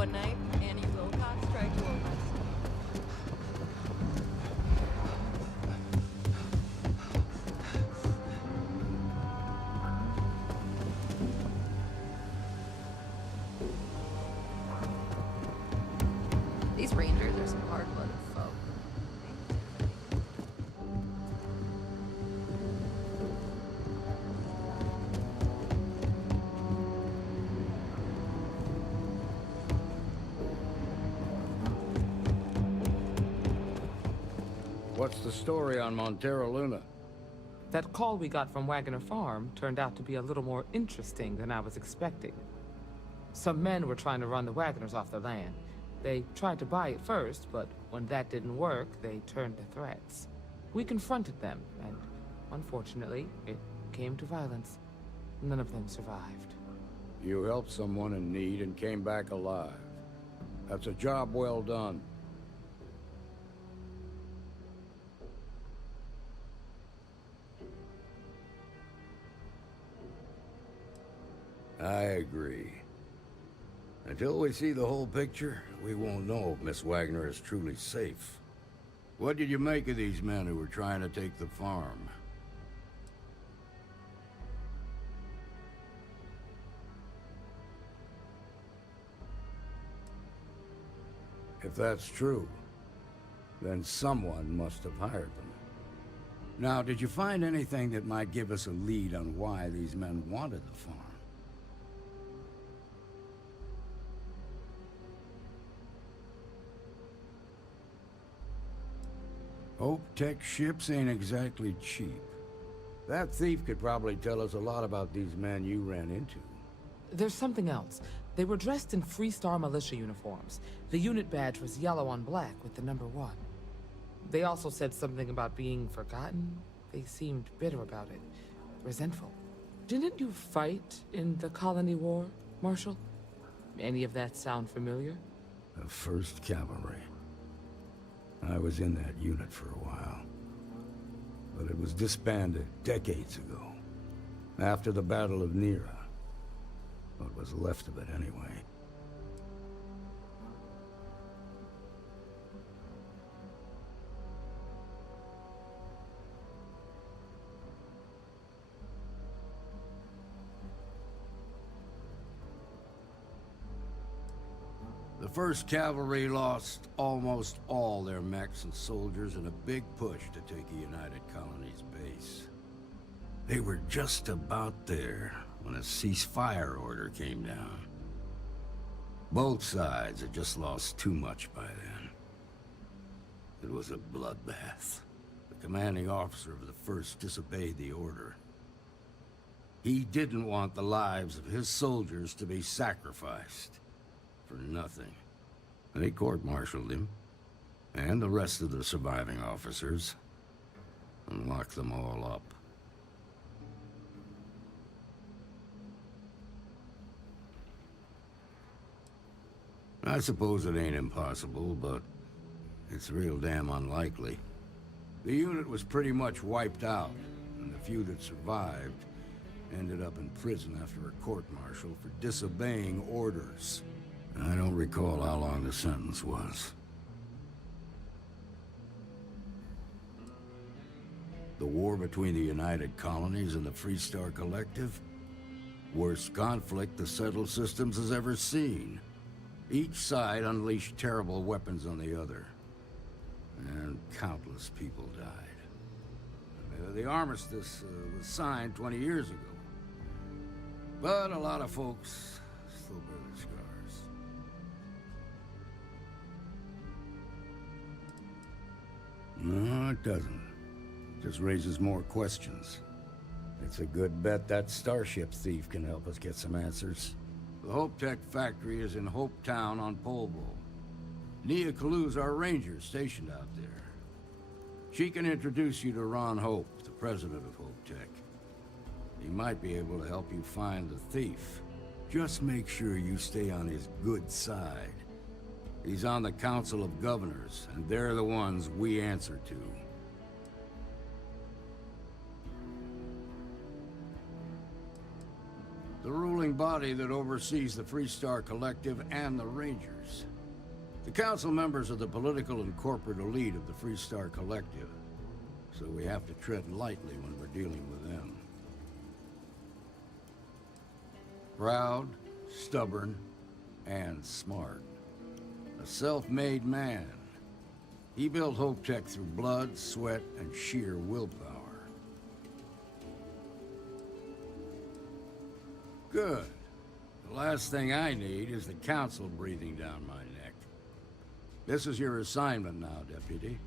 One night, Annie Wilcox tried to arrest me. These rangers are some hard-blooded folk. What's the story on Montero Luna? That call we got from Wagoner Farm turned out to be a little more interesting than I was expecting. Some men were trying to run the Wagoners off their land. They tried to buy it first, but when that didn't work, they turned to threats. We confronted them, and unfortunately, it came to violence. None of them survived. You helped someone in need and came back alive. That's a job well done. I agree. Until we see the whole picture, we won't know if Miss Wagner is truly safe. What did you make of these men who were trying to take the farm? If that's true, then someone must have hired them. Now, did you find anything that might give us a lead on why these men wanted the farm? Hope Tech ships ain't exactly cheap. That thief could probably tell us a lot about these men you ran into. There's something else. They were dressed in Freestar militia uniforms. The unit badge was yellow on black with the number 1. They also said something about being forgotten. They seemed bitter about it, resentful. Didn't you fight in the Colony War, Marshal? Any of that sound familiar? The 1st Cavalry. I was in that unit for a while. But it was disbanded decades ago. After the Battle of Nera. What was left of it, anyway. The 1st Cavalry lost almost all their mechs and soldiers in a big push to take a United Colonies base. They were just about there when a ceasefire order came down. Both sides had just lost too much by then. It was a bloodbath. The commanding officer of the 1st disobeyed the order. He didn't want the lives of his soldiers to be sacrificed. For nothing. They court-martialed him, and the rest of the surviving officers, and locked them all up. I suppose it ain't impossible, but it's real damn unlikely. The unit was pretty much wiped out, and the few that survived ended up in prison after a court-martial for disobeying orders. I don't recall how long the sentence was. The war between the United Colonies and the Freestar Collective? Worst conflict the settled systems has ever seen. Each side unleashed terrible weapons on the other. And countless people died. The armistice was signed 20 years ago. But a lot of folks still bear their scars. No, it doesn't. Just raises more questions. It's a good bet that starship thief can help us get some answers. The Hope Tech factory is in Hope Town on Polvo. Nia Kalu's our ranger stationed out there. She can introduce you to Ron Hope, the president of Hope Tech. He might be able to help you find the thief. Just make sure you stay on his good side. He's on the Council of Governors, and they're the ones we answer to. the ruling body that oversees the Freestar Collective and the Rangers. The council members are the political and corporate elite of the Freestar Collective, so we have to tread lightly when we're dealing with them. Proud, stubborn, and smart. A self-made man. He built Hope Tech through blood, sweat, and sheer willpower. Good. The last thing I need is the council breathing down my neck. This is your assignment now, Deputy.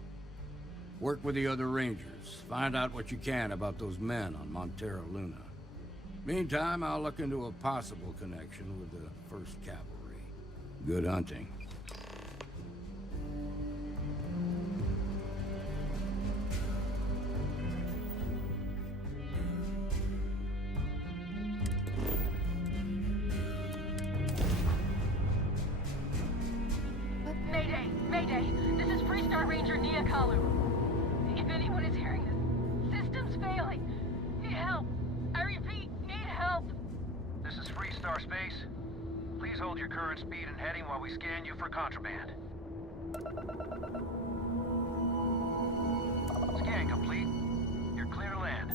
Work with the other Rangers. Find out what you can about those men on Montera Luna. Meantime, I'll look into a possible connection with the 1st Cavalry. Good hunting. Mayday! Mayday! This is Freestar Ranger Nia Kalu. If anyone is hearing this, system's failing. Need help. I repeat, need help. This is Freestar Space. Please hold your current speed and heading while we scan you for contraband. Scan complete. You're clear to land.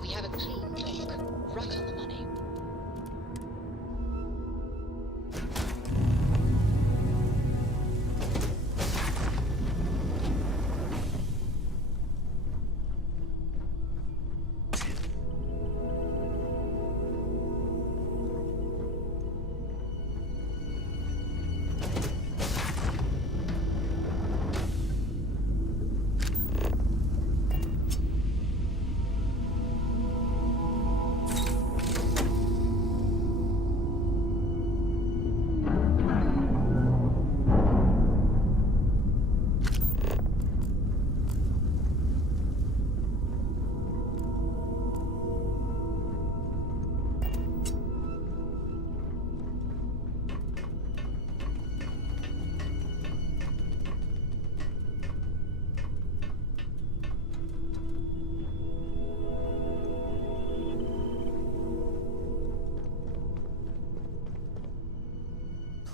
We have a clean take, right on the money.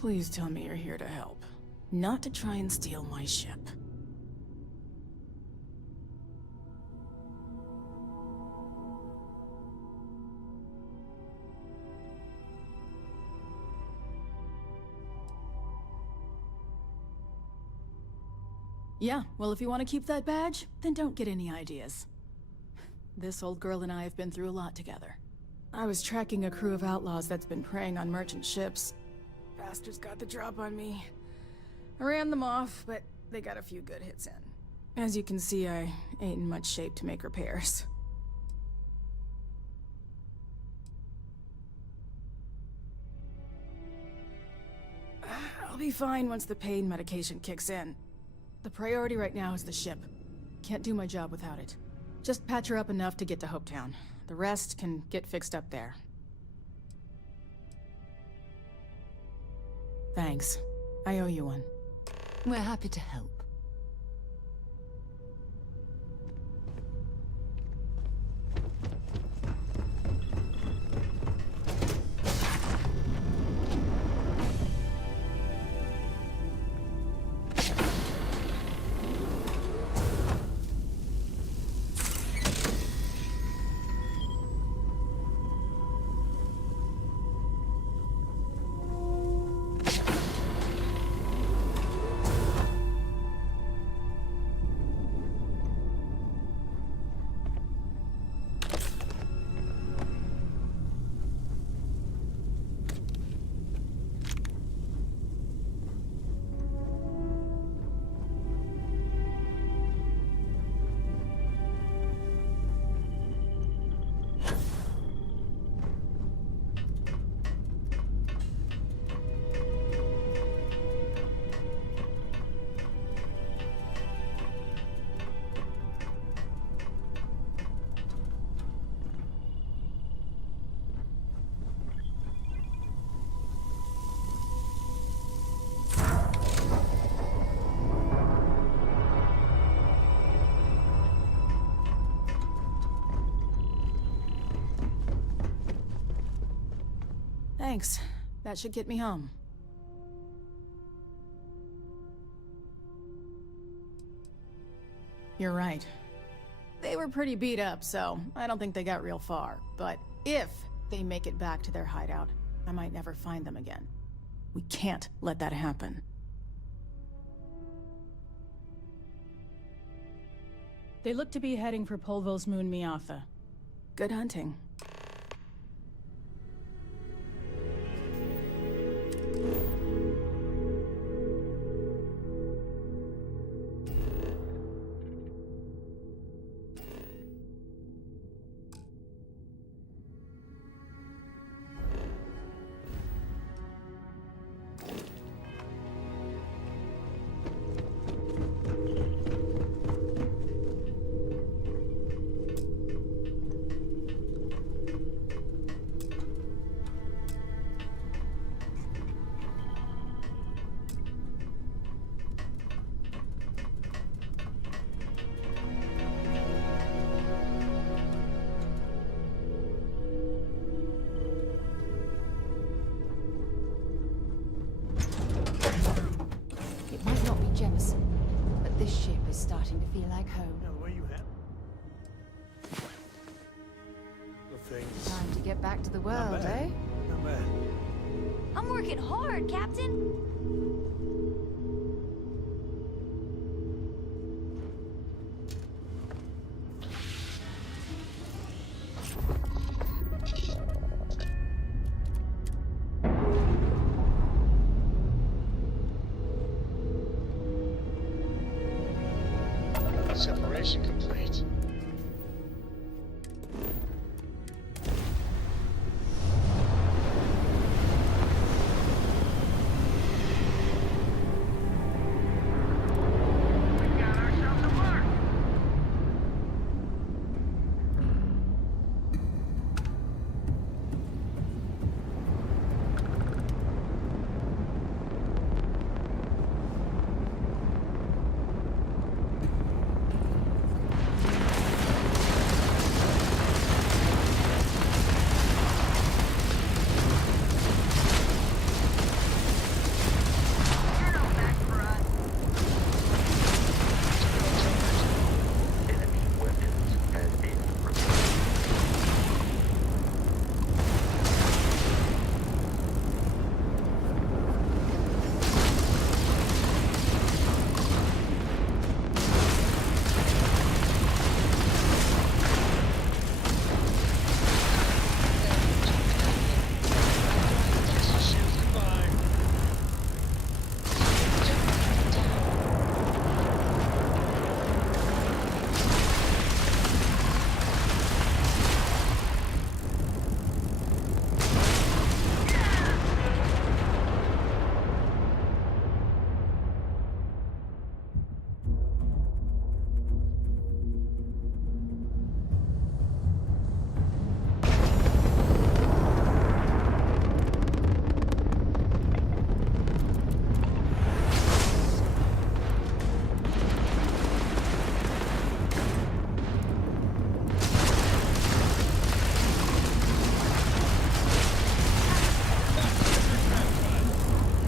Please tell me you're here to help, not to try and steal my ship. Yeah, well, if you want to keep that badge, then don't get any ideas. This old girl and I have been through a lot together. I was tracking a crew of outlaws that's been preying on merchant ships. Bastards got the drop on me. I ran them off, but they got a few good hits in. As you can see, I ain't in much shape to make repairs. I'll be fine once the pain medication kicks in. The priority right now is the ship. Can't do my job without it. Just patch her up enough to get to Hopetown. The rest can get fixed up there. Thanks. I owe you one. We're happy to help. Thanks. That should get me home. You're right. They were pretty beat up, so I don't think they got real far. But if they make it back to their hideout, I might never find them again. We can't let that happen. They look to be heading for Polvo's moon Miatha. Good hunting. It might not be Jemison, but this ship is starting to feel like home. Yeah, the way you have the things. Time to get back to the world, Not bad. eh? Not bad. I'm working hard, Captain. Separation complete. We got ourselves a mark. You're no match for us. Enemy weapons have been removed. Goodbye.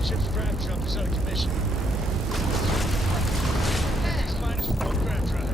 Ship's grab truck is out of commission. Minus 4 grab truck.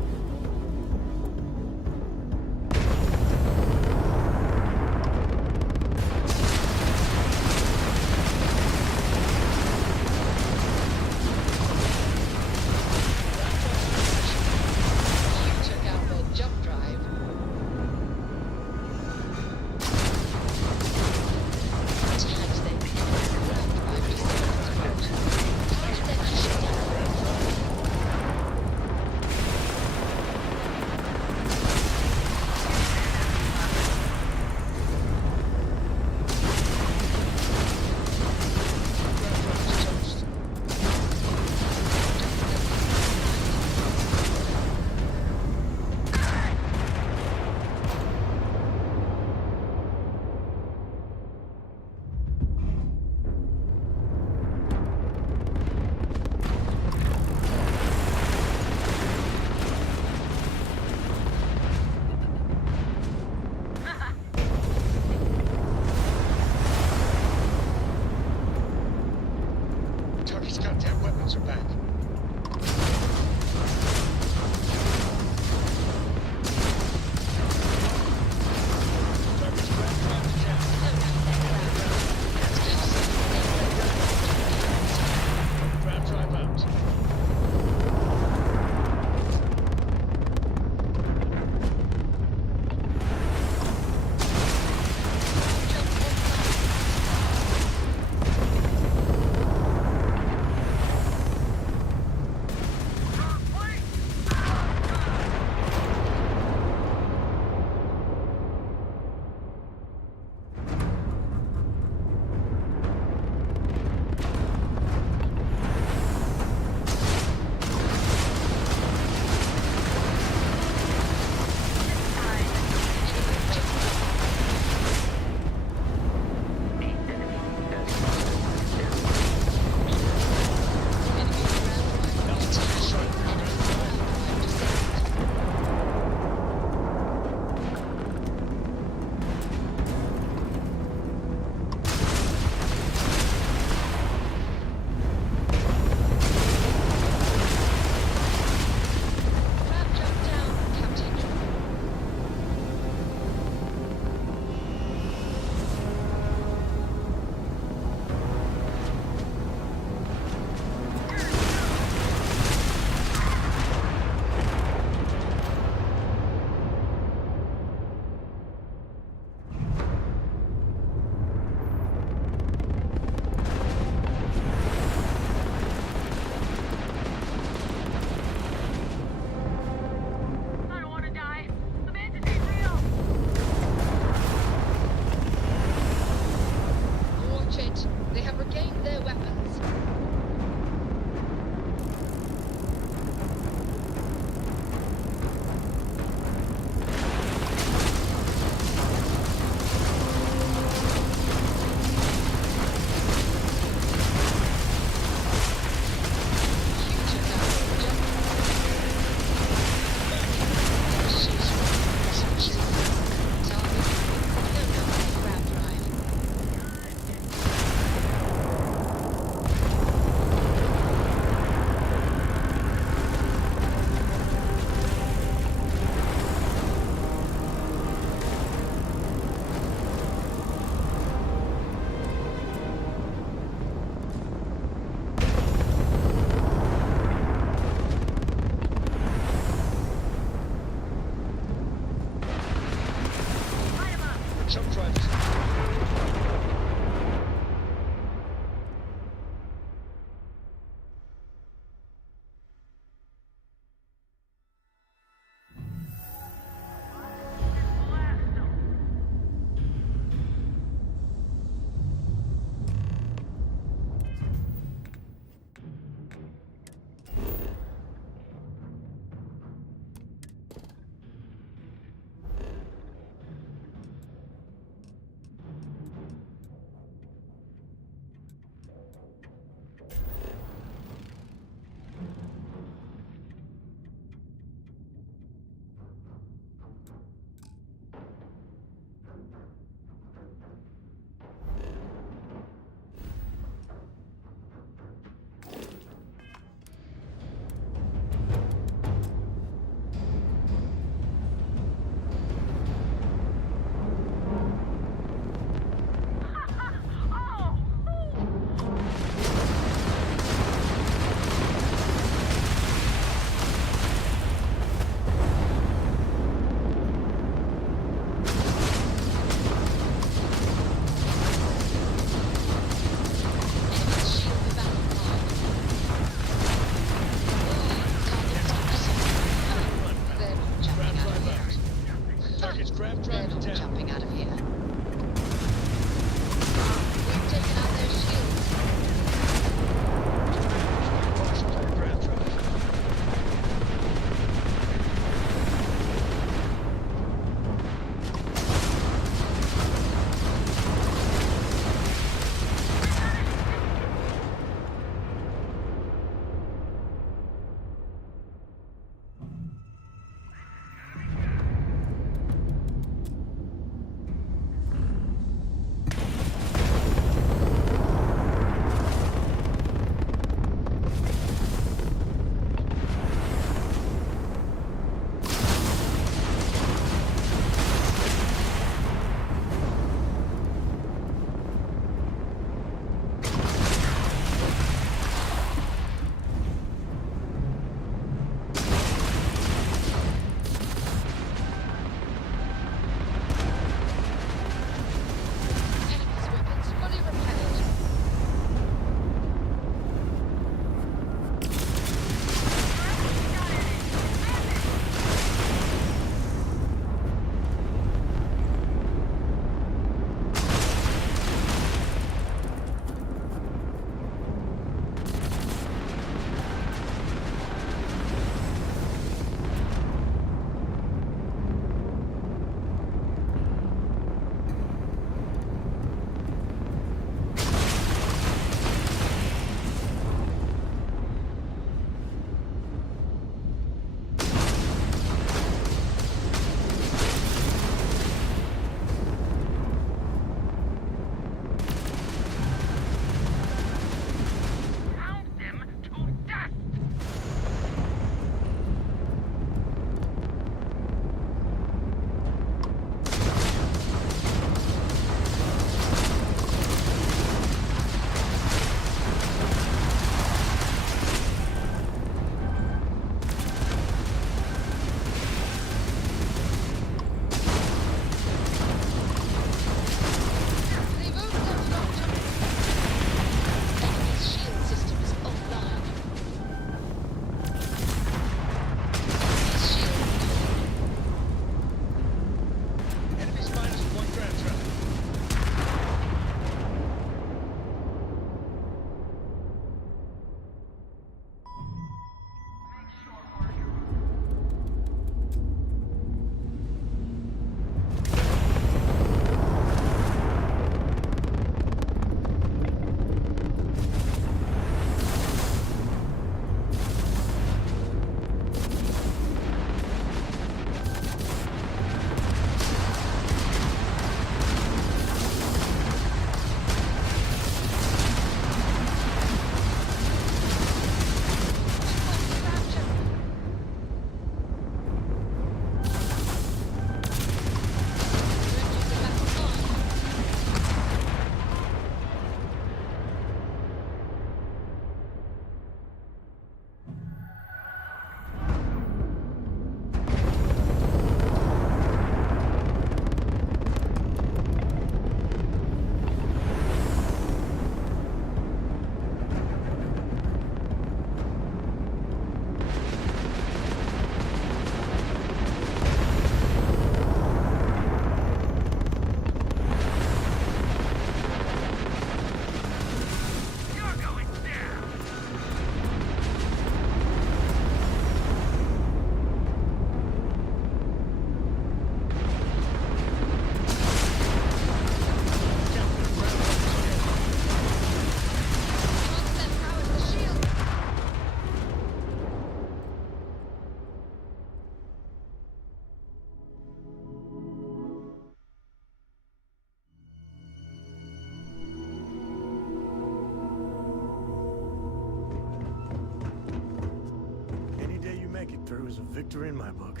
Sure was a victory in my book.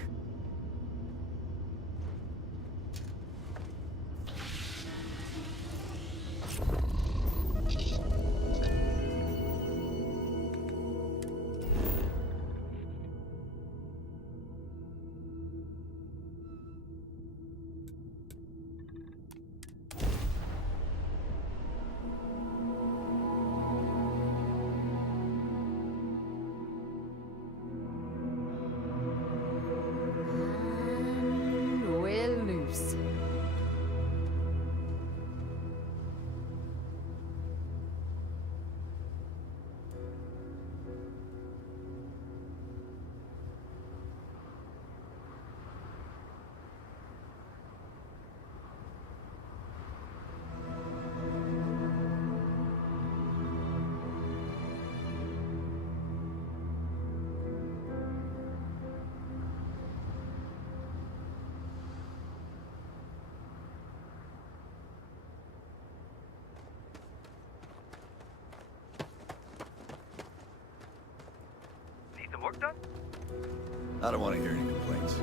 And we're loose. Need the work done? I don't want to hear any complaints.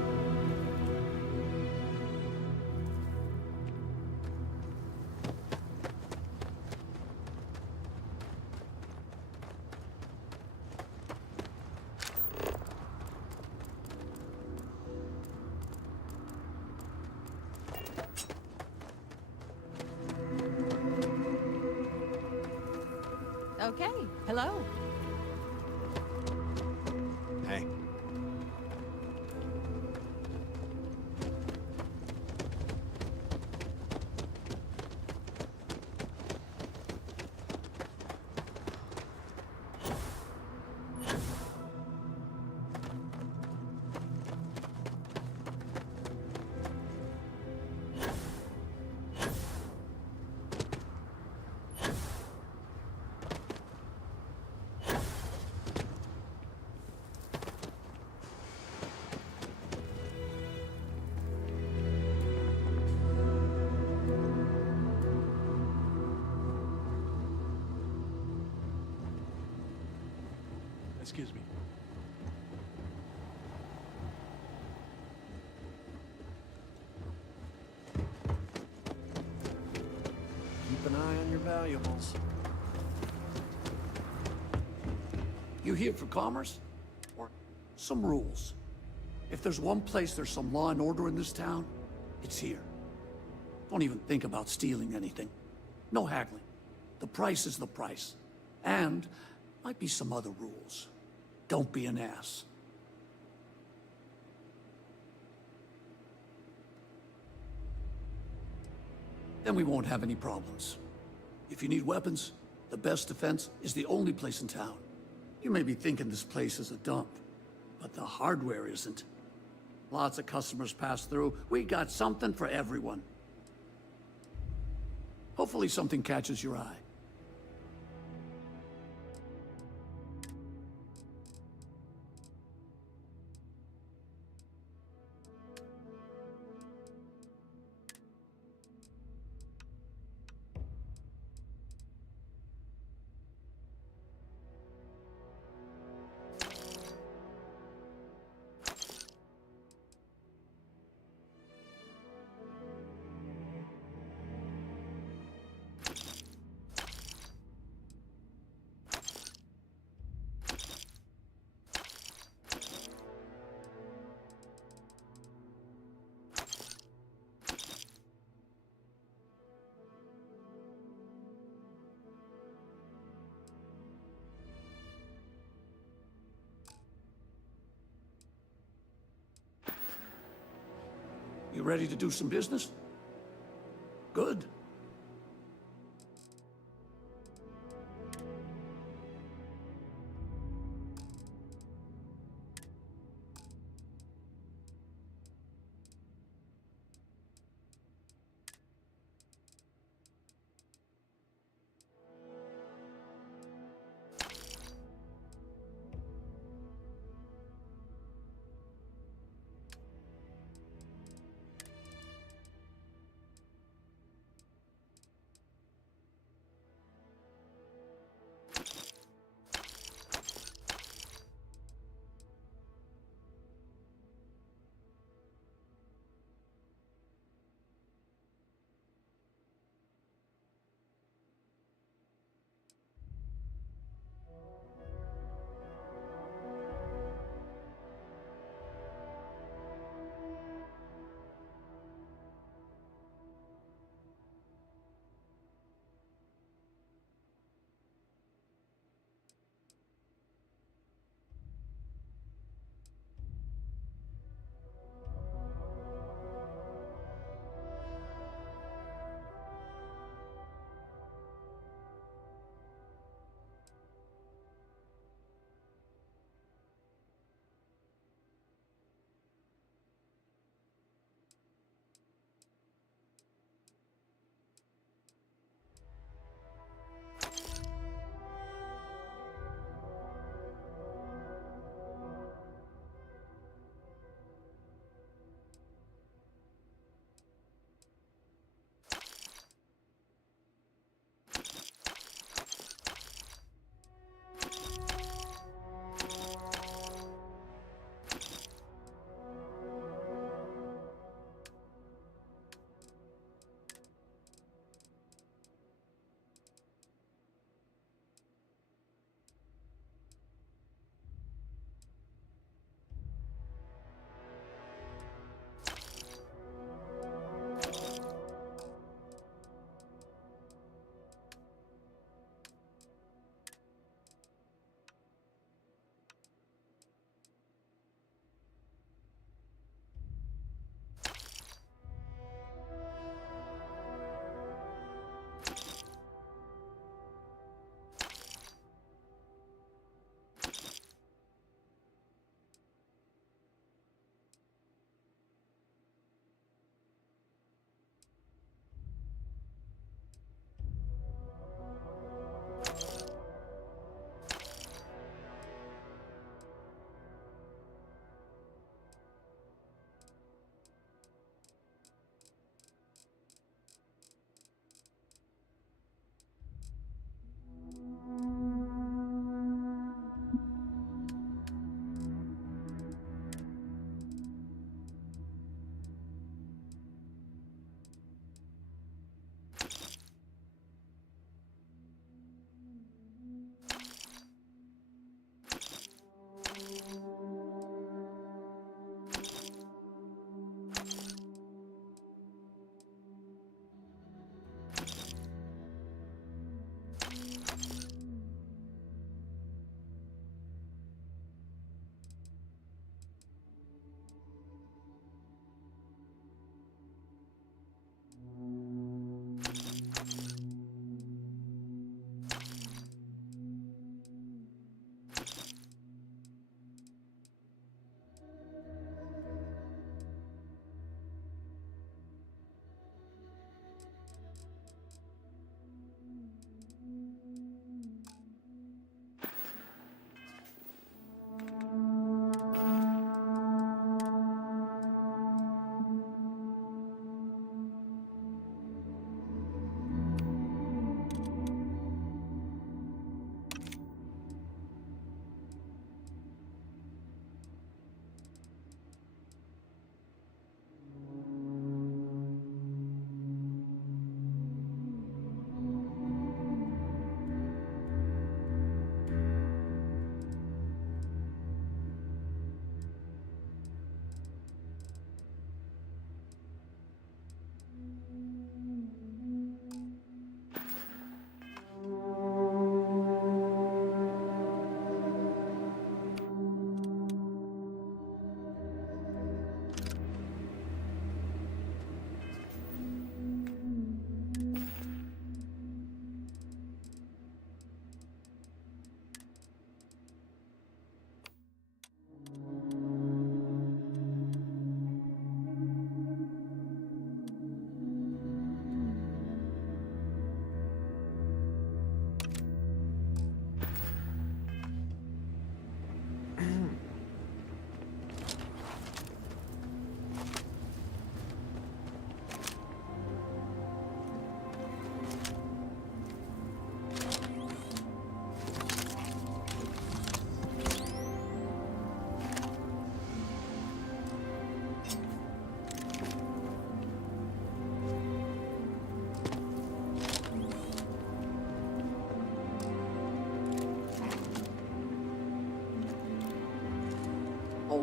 Okay, hello. Hey. Excuse me. Keep an eye on your valuables. You here for commerce? Or some rules? If there's one place there's some law and order in this town, it's here. Don't even think about stealing anything. No haggling. The price is the price. And might be some other rules. Don't be an ass. Then we won't have any problems. If you need weapons, the best defense is the only place in town. You may be thinking this place is a dump, but the hardware isn't. Lots of customers pass through. We got something for everyone. Hopefully something catches your eye. You ready to do some business? Good.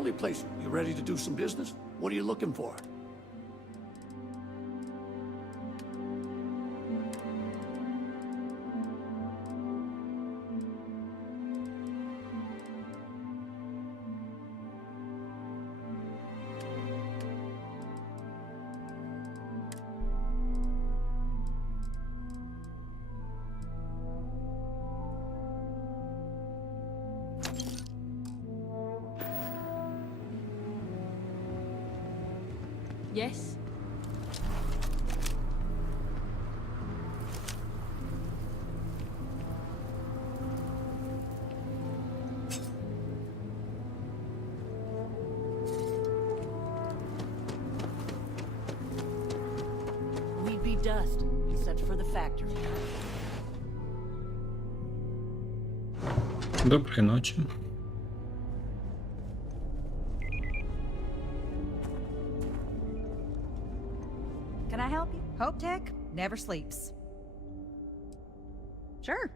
only place. You ready to do some business? What are you looking for? Yes? We'd be dust, except for the factory. Доброї ночі. Can I help you? Hope Tech never sleeps. Sure.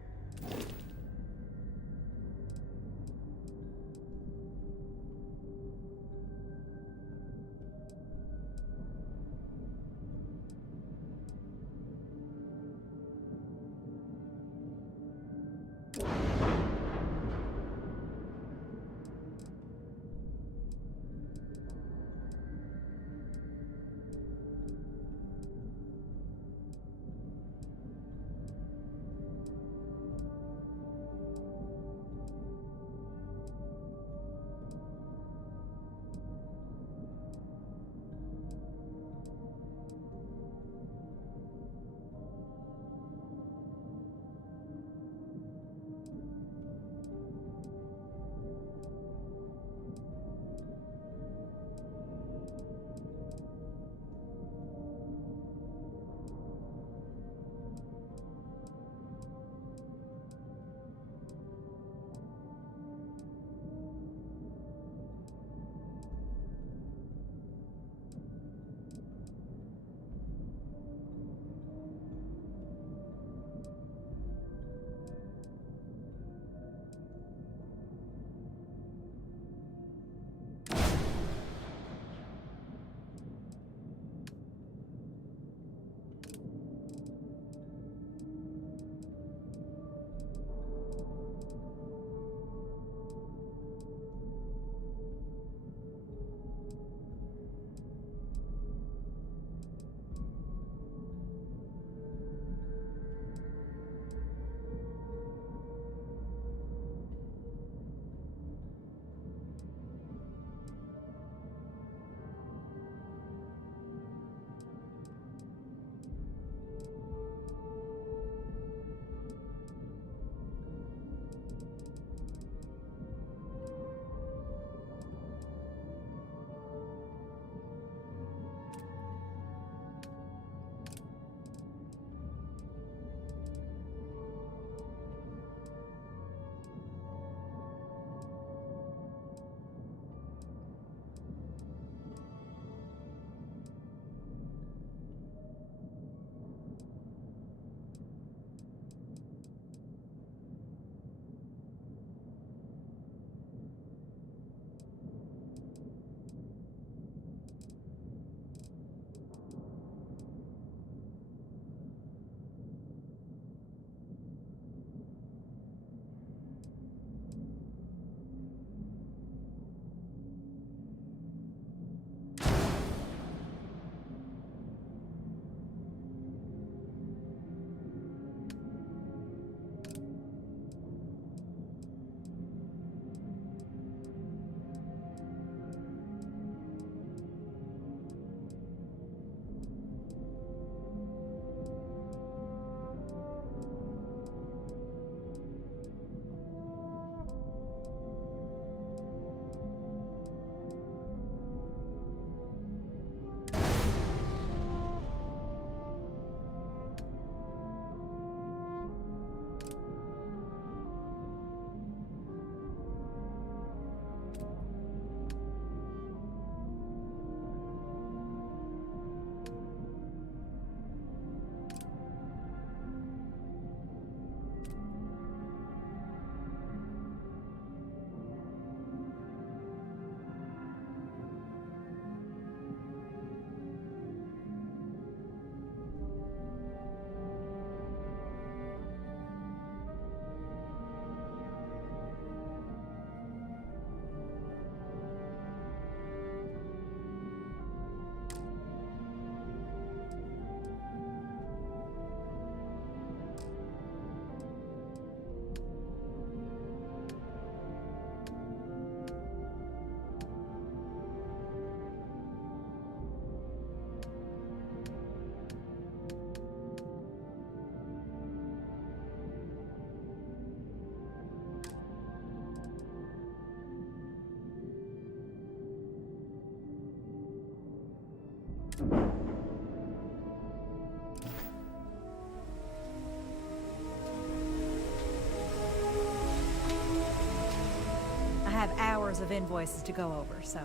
hours of invoices to go over, so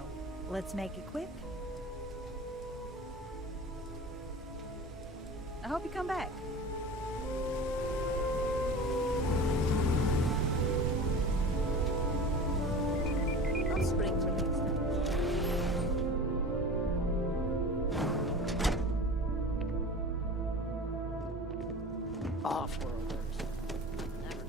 let's make it quick. I hope you come back. I'll spring for these then. Off-worlders. Never.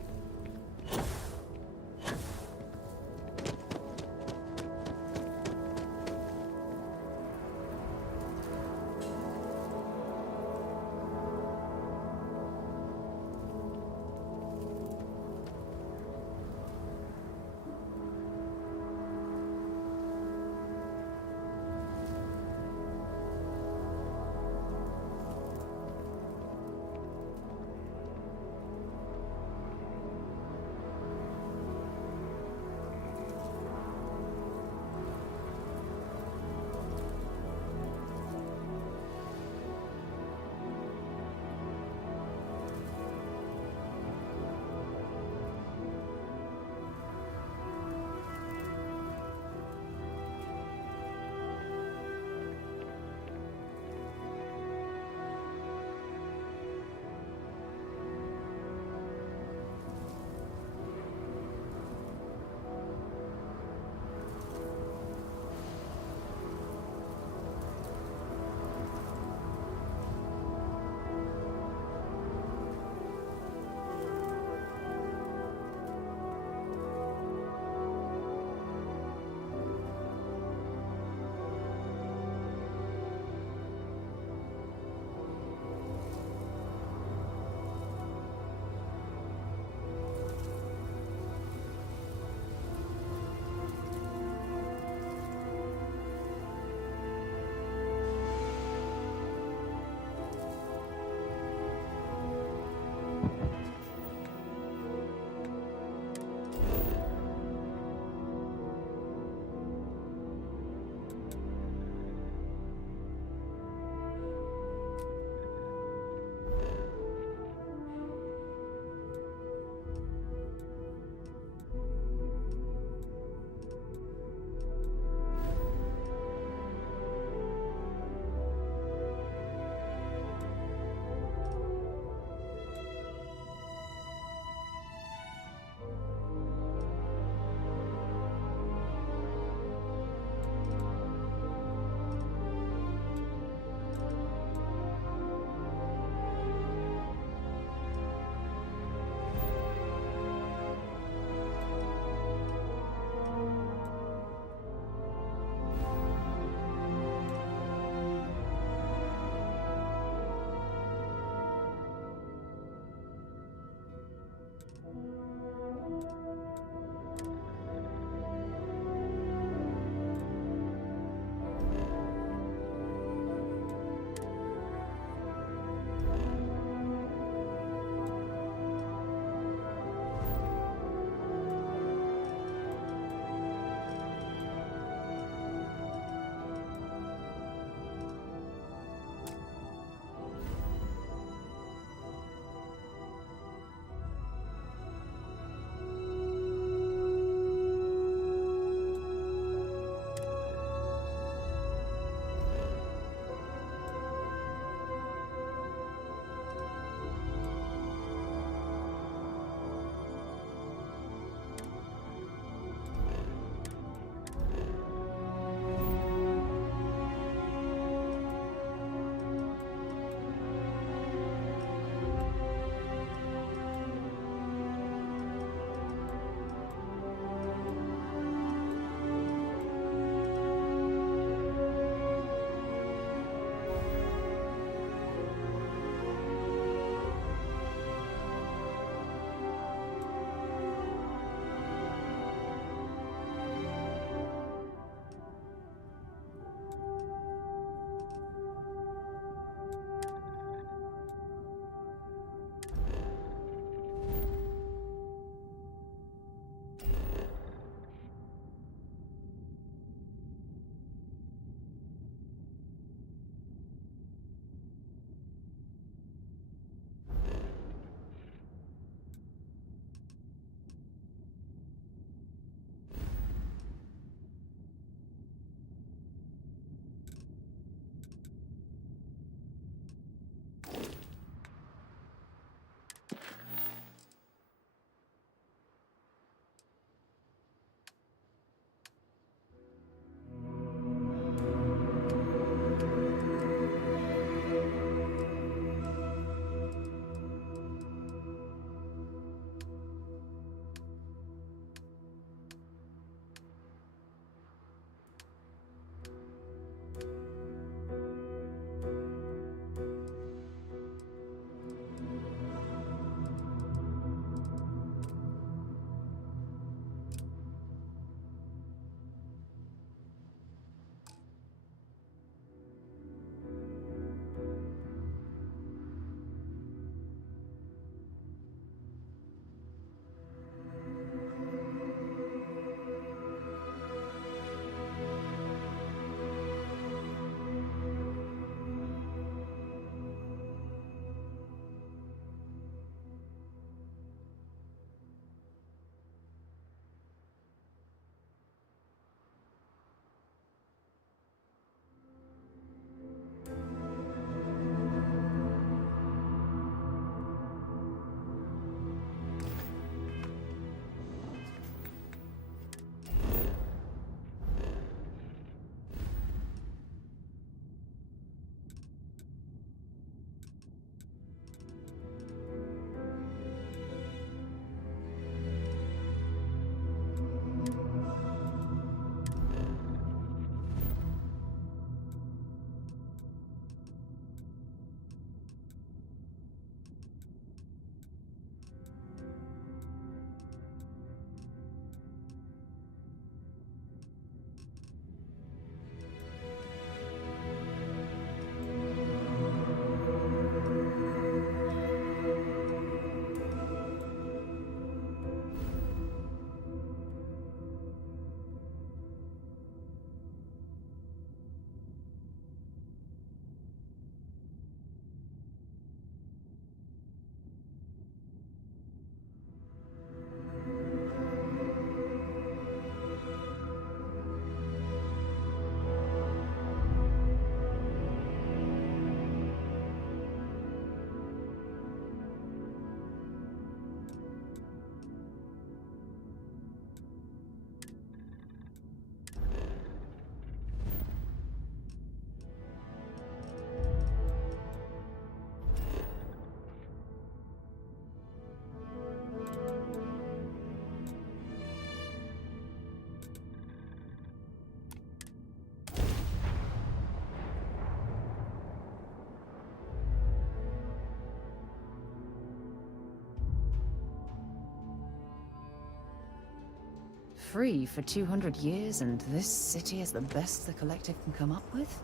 free for 200 years, and this city is the best the Collective can come up with?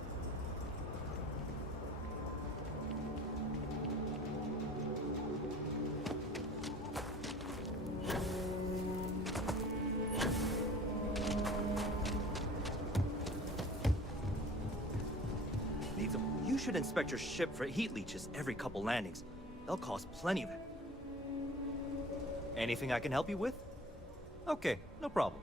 You should inspect your ship for heat leeches every couple landings. They'll cause plenty of it. Anything I can help you with? Okay, no problem.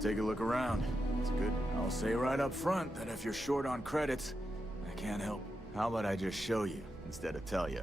Take a look around. It's good. I'll say right up front that if you're short on credits, I can't help. How about I just show you instead of tell you?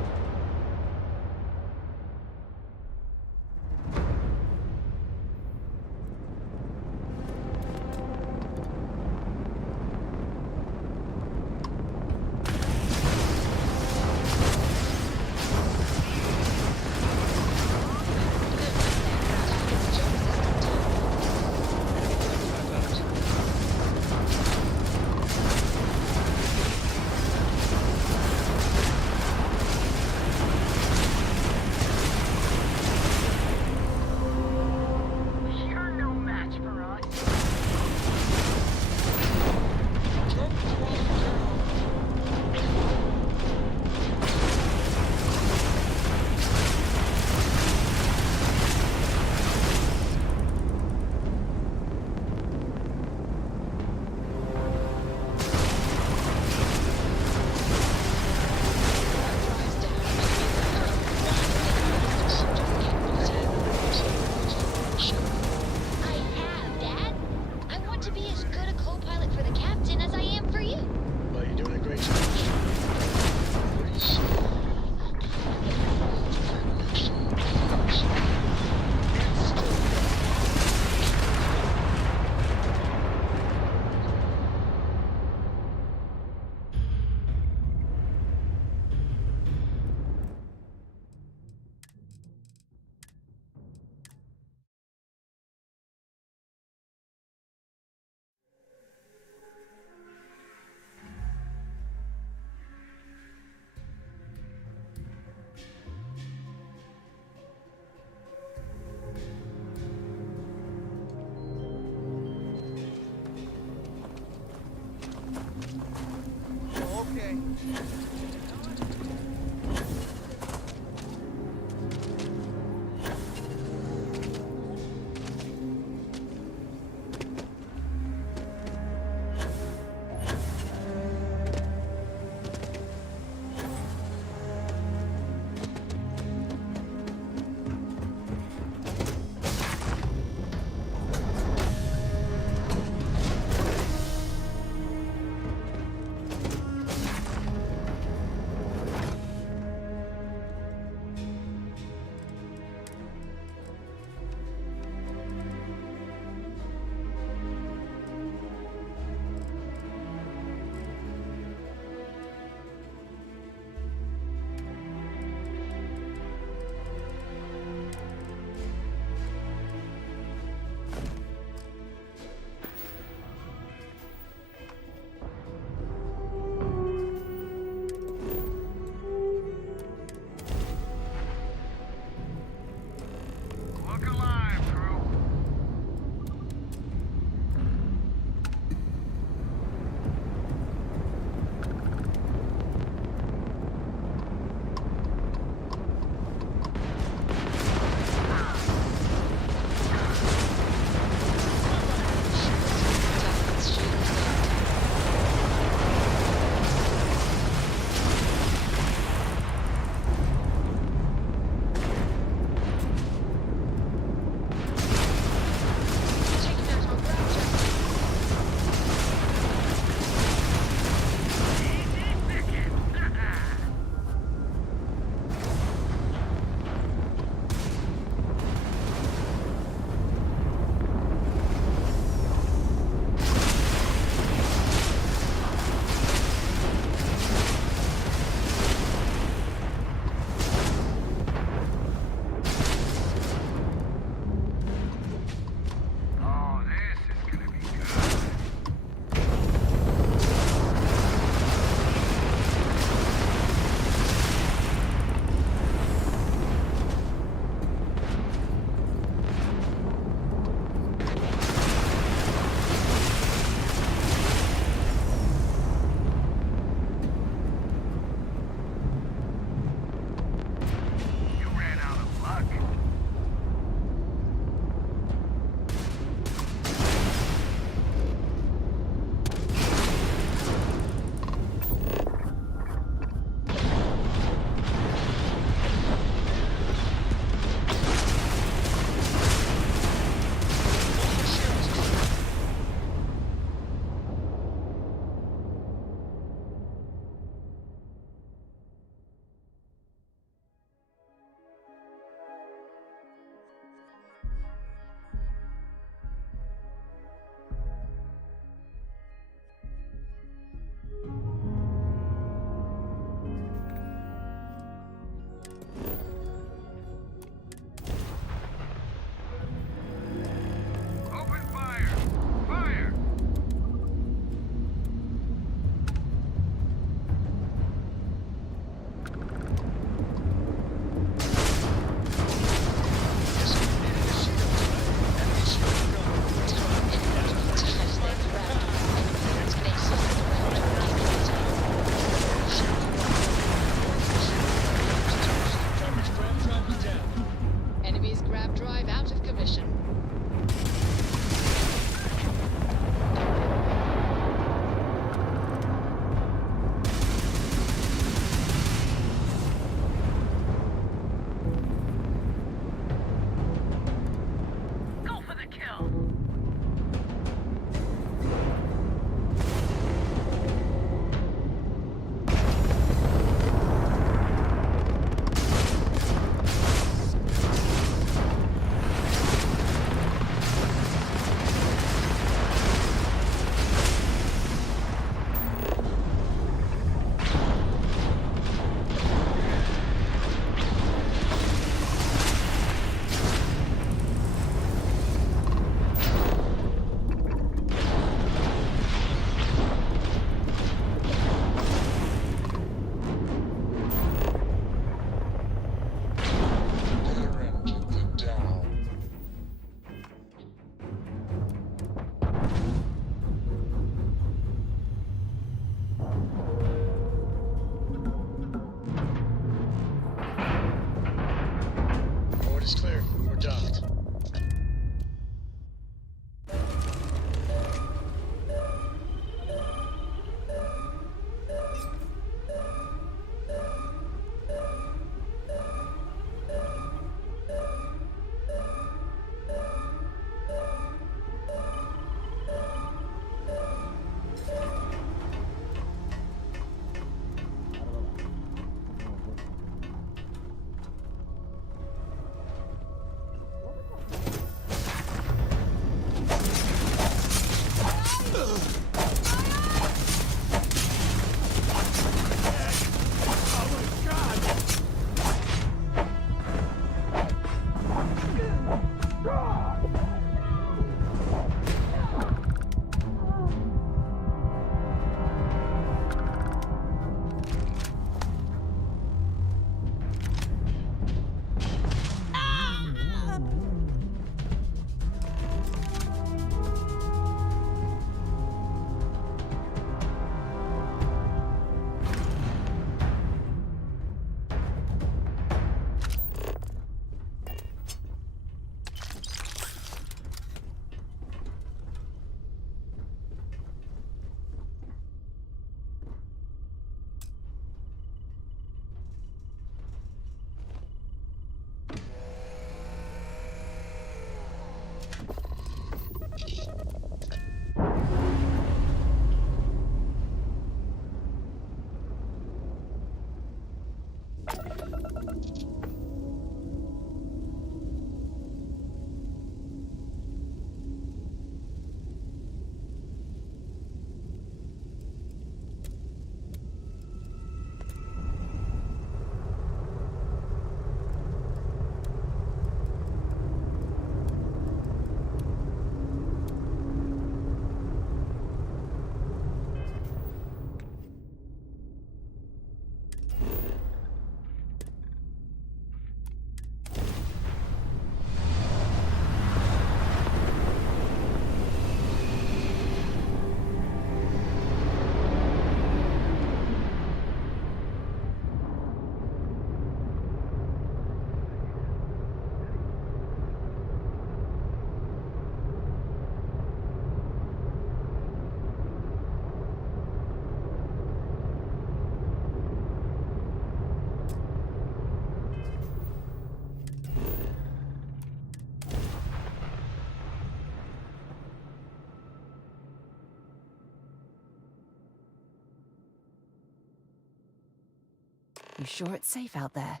You sure it's safe out there?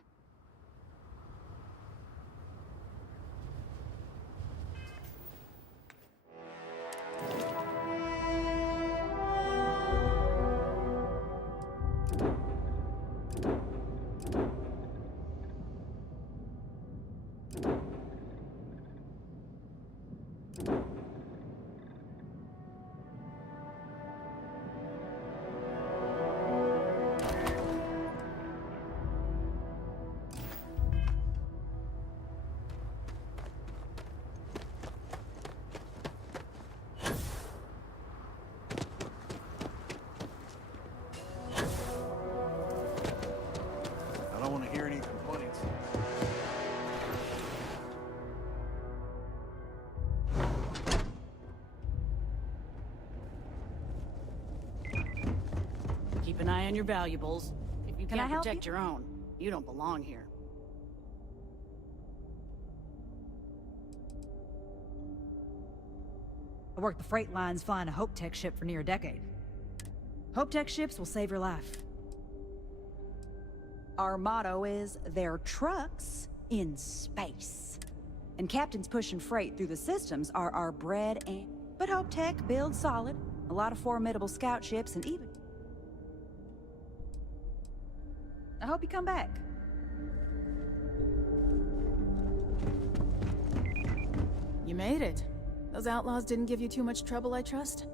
I don't want to hear any complaints. Keep an eye on your valuables. If you Can I can't help protect you? your own, you don't belong here. I worked the freight lines flying a Hope Tech ship for near a decade. Hope Tech ships will save your life. Our motto is, they're trucks in space. And captains pushing freight through the systems are our bread and... But Hope Tech builds solid. A lot of formidable scout ships and even... I hope you come back. You made it. Those outlaws didn't give you too much trouble, I trust?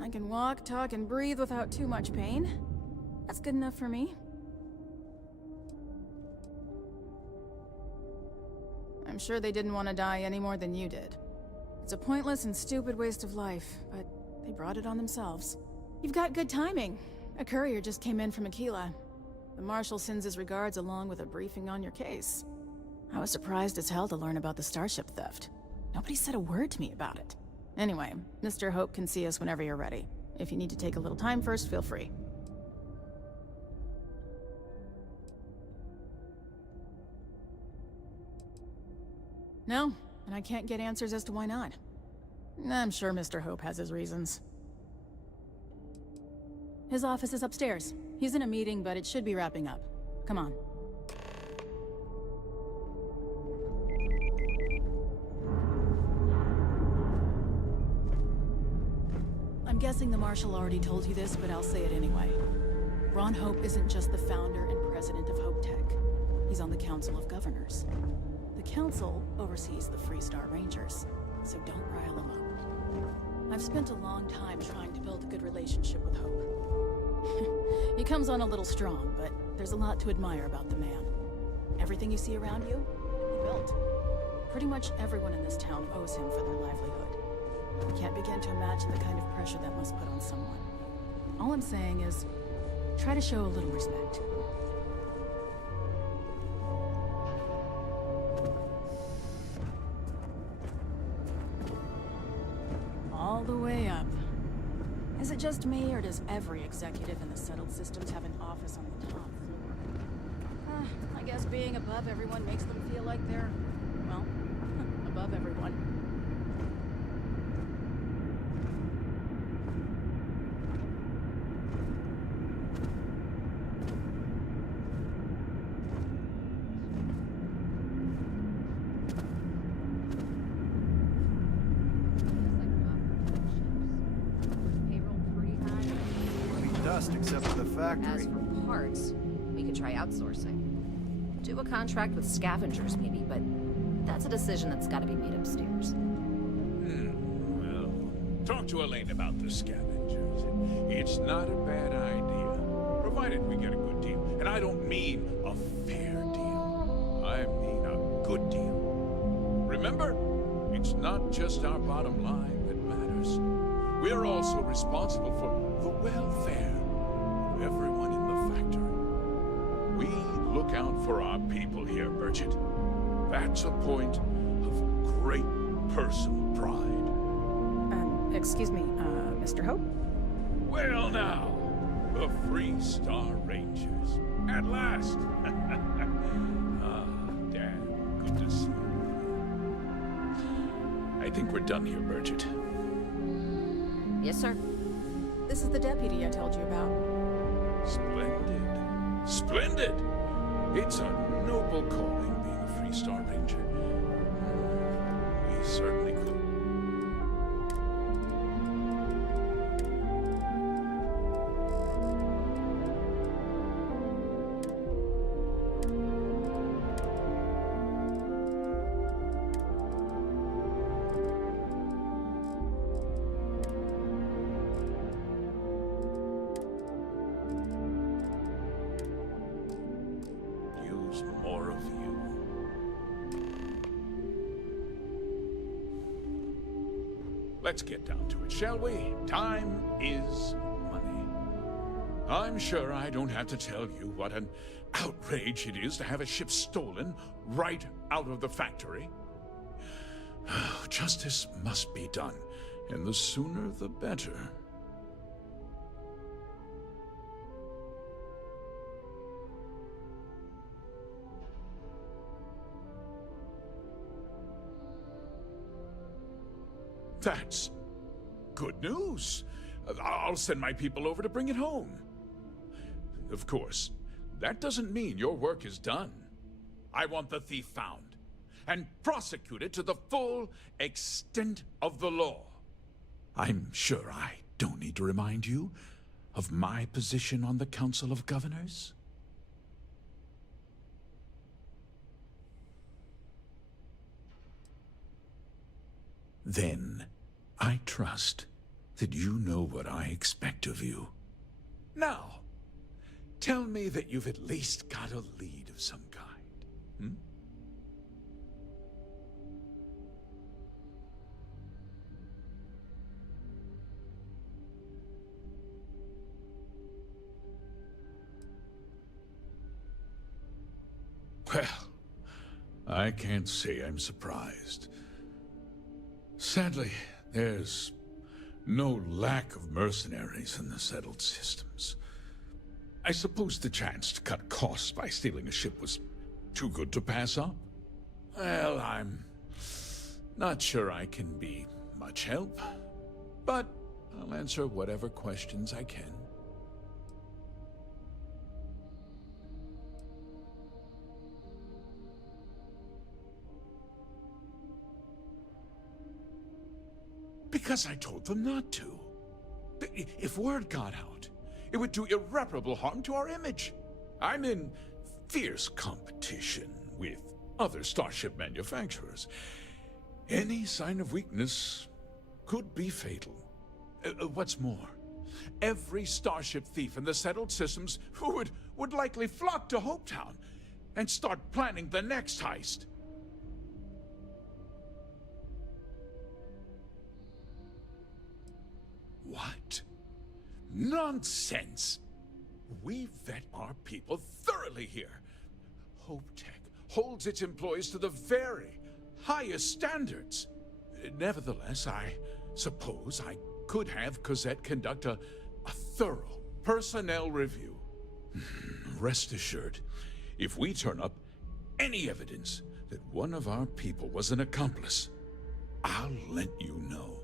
I can walk, talk, and breathe without too much pain. That's good enough for me. I'm sure they didn't want to die any more than you did. It's a pointless and stupid waste of life, but they brought it on themselves. You've got good timing. A courier just came in from Aquila. The Marshal sends his regards along with a briefing on your case. I was surprised as hell to learn about the starship theft. Nobody said a word to me about it. Anyway, Mr. Hope can see us whenever you're ready. If you need to take a little time first, feel free. No, and I can't get answers as to why not. I'm sure Mr. Hope has his reasons. His office is upstairs. He's in a meeting, but it should be wrapping up. Come on. I'm guessing the Marshal already told you this, but I'll say it anyway. Ron Hope isn't just the founder and president of Hope Tech. He's on the Council of Governors. The Council oversees the Freestar Rangers, so don't rile him up. I've spent a long time trying to build a good relationship with Hope. He comes on a little strong, but there's a lot to admire about the man. Everything you see around you, he built. Pretty much everyone in this town owes him for their livelihood. I can't begin to imagine the kind of pressure that must put on someone. All I'm saying is, try to show a little respect. All the way up. Is it just me, or does every executive in the settled systems have an office on the top floor? I guess being above everyone makes them feel like they're, well, above everyone. Except for the factory. As for parts, we could try outsourcing. Do a contract with scavengers, maybe, but that's a decision that's got to be made upstairs. Well, talk to Elaine about the scavengers. It's not a bad idea, provided we get a good deal. And I don't mean a fair deal. I mean a good deal. Remember, it's not just our bottom line that matters. We're also responsible for the welfare of everyone in the factory. We look out for our people here, Bridget. That's a point of great personal pride. Excuse me, Mr. Hope? Well now, the Freestar Rangers. At last! Ah, damn, good to see you. I think we're done here, Bridget. Yes, sir. This is the deputy I told you about. Splendid. Splendid! It's a noble calling being a Freestar Ranger. We certainly could. More of you. Let's get down to it, shall we? Time is money. I'm sure I don't have to tell you what an outrage it is to have a ship stolen right out of the factory. Justice must be done, and the sooner the better. That's good news. I'll send my people over to bring it home. Of course, that doesn't mean your work is done. I want the thief found and prosecuted to the full extent of the law. I'm sure I don't need to remind you of my position on the Council of Governors. Then, I trust that you know what I expect of you. Now, tell me that you've at least got a lead of some kind, hmm? Well, I can't say I'm surprised. Sadly, there's no lack of mercenaries in the settled systems. I suppose the chance to cut costs by stealing a ship was too good to pass up. Well, I'm not sure I can be much help, but I'll answer whatever questions I can. Because I told them not to. If word got out, it would do irreparable harm to our image. I'm in fierce competition with other starship manufacturers. Any sign of weakness could be fatal. What's more, every starship thief in the settled systems would likely flock to Hopetown and start planning the next heist. What? Nonsense! We vet our people thoroughly here. HopeTech holds its employees to the very highest standards. Nevertheless, I suppose I could have Cosette conduct a thorough personnel review. Rest assured, if we turn up any evidence that one of our people was an accomplice, I'll let you know.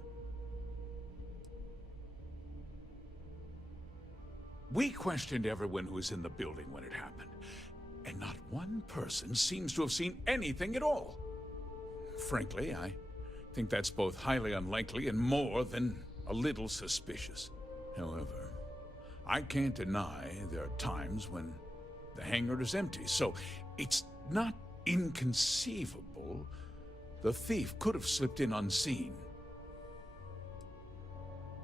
We questioned everyone who was in the building when it happened, and not one person seems to have seen anything at all. Frankly, I think that's both highly unlikely and more than a little suspicious. However, I can't deny there are times when the hangar is empty, so it's not inconceivable the thief could have slipped in unseen.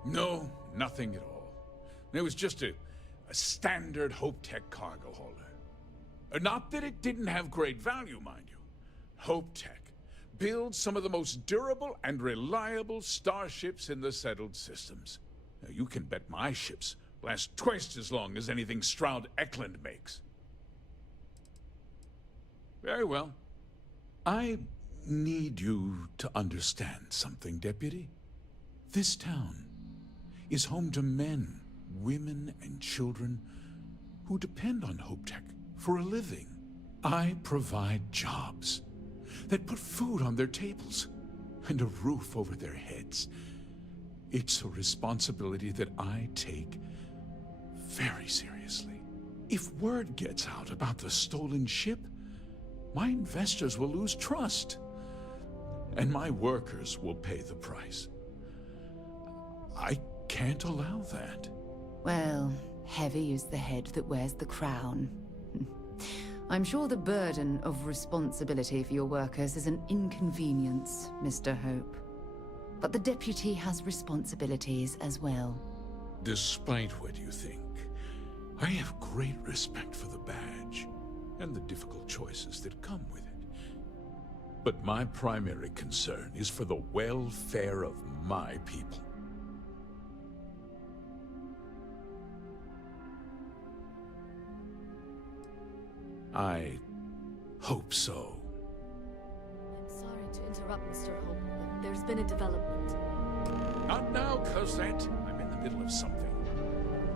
No, nothing at all. It was just a standard HopeTech cargo hauler. Not that it didn't have great value, mind you. HopeTech builds some of the most durable and reliable starships in the settled systems. Now, you can bet my ships last twice as long as anything Stroud Eklund makes. Very well. I need you to understand something, Deputy. This town is home to men, women, and children who depend on HopeTech for a living. I provide jobs that put food on their tables, and a roof over their heads. It's a responsibility that I take very seriously. If word gets out about the stolen ship, my investors will lose trust, and my workers will pay the price. I can't allow that. Well, heavy is the head that wears the crown. I'm sure the burden of responsibility for your workers is an inconvenience, Mr. Hope. But the deputy has responsibilities as well. Despite what you think, I have great respect for the badge and the difficult choices that come with it. But my primary concern is for the welfare of my people. I hope so. I'm sorry to interrupt, Mr. Hope, but there's been a development. Not now, Cosette. I'm in the middle of something.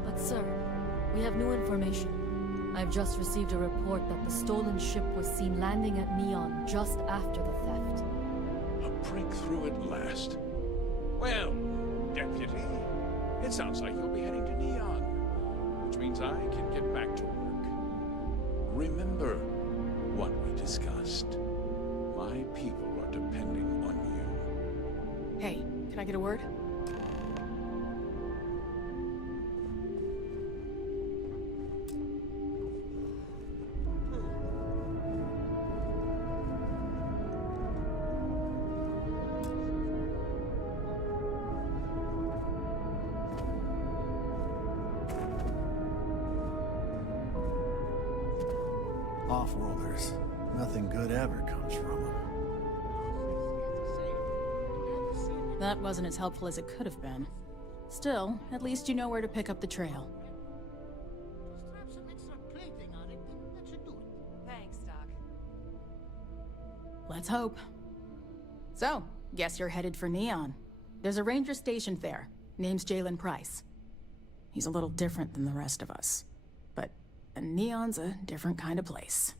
But sir, we have new information. I've just received a report that the stolen ship was seen landing at Neon just after the theft. A breakthrough at last. Well, Deputy, it sounds like you'll be heading to Neon, which means I can get back to work. Remember what we discussed. My people are depending on you. Hey, can I get a word? Off-worlders. Nothing good ever comes from them. That wasn't as helpful as it could have been. Still, at least you know where to pick up the trail. Thanks, Doc. Let's hope. So, guess you're headed for Neon. There's a ranger stationed there. Name's Jalen Price. He's a little different than the rest of us. But Neon's a different kind of place.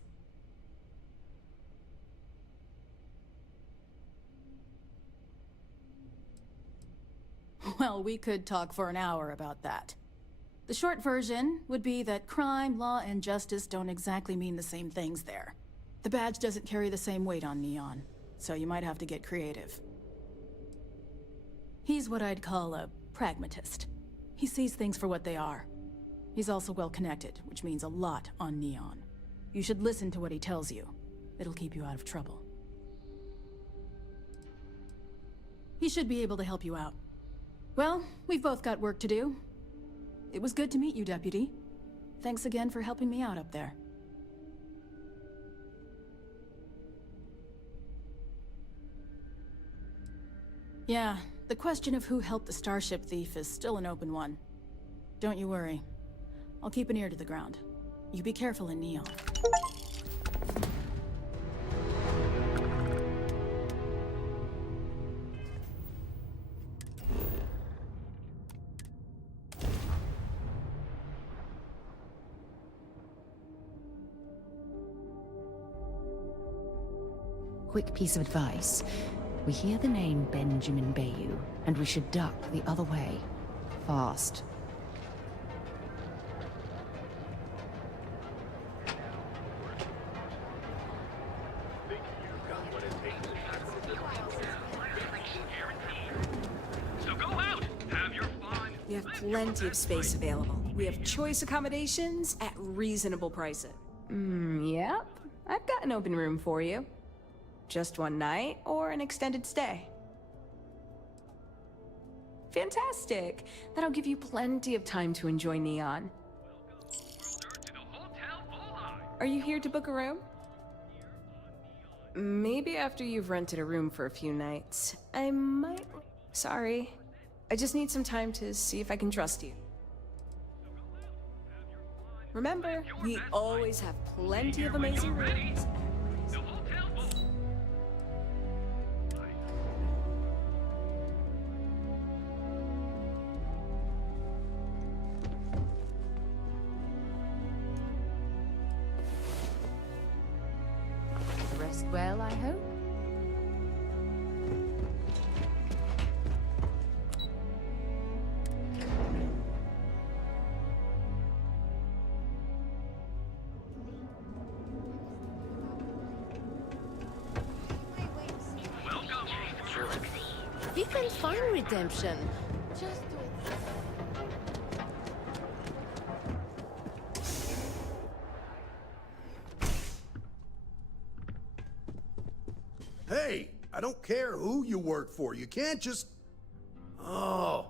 Well, we could talk for an hour about that. The short version would be that crime, law, and justice don't exactly mean the same things there. The badge doesn't carry the same weight on Neon, so you might have to get creative. He's what I'd call a pragmatist. He sees things for what they are. He's also well-connected, which means a lot on Neon. You should listen to what he tells you. It'll keep you out of trouble. He should be able to help you out. Well, we've both got work to do. It was good to meet you, Deputy. Thanks again for helping me out up there. Yeah, the question of who helped the Starship thief is still an open one. Don't you worry. I'll keep an ear to the ground. You be careful in Neon. Quick piece of advice. We hear the name Benjamin Bayou, and we should duck the other way. Fast. We have plenty of space available. We have choice accommodations at reasonable prices. Yep. I've got an open room for you. Just one night or an extended stay. Fantastic. That'll give you plenty of time to enjoy Neon. Are you here to book a room? Maybe after you've rented a room for a few nights. I might... Sorry. I just need some time to see if I can trust you. Remember, we always have plenty of amazing rooms. Rest well, I hope? We can find redemption. Just do it. Hey, I don't care who you work for. You can't just... Oh,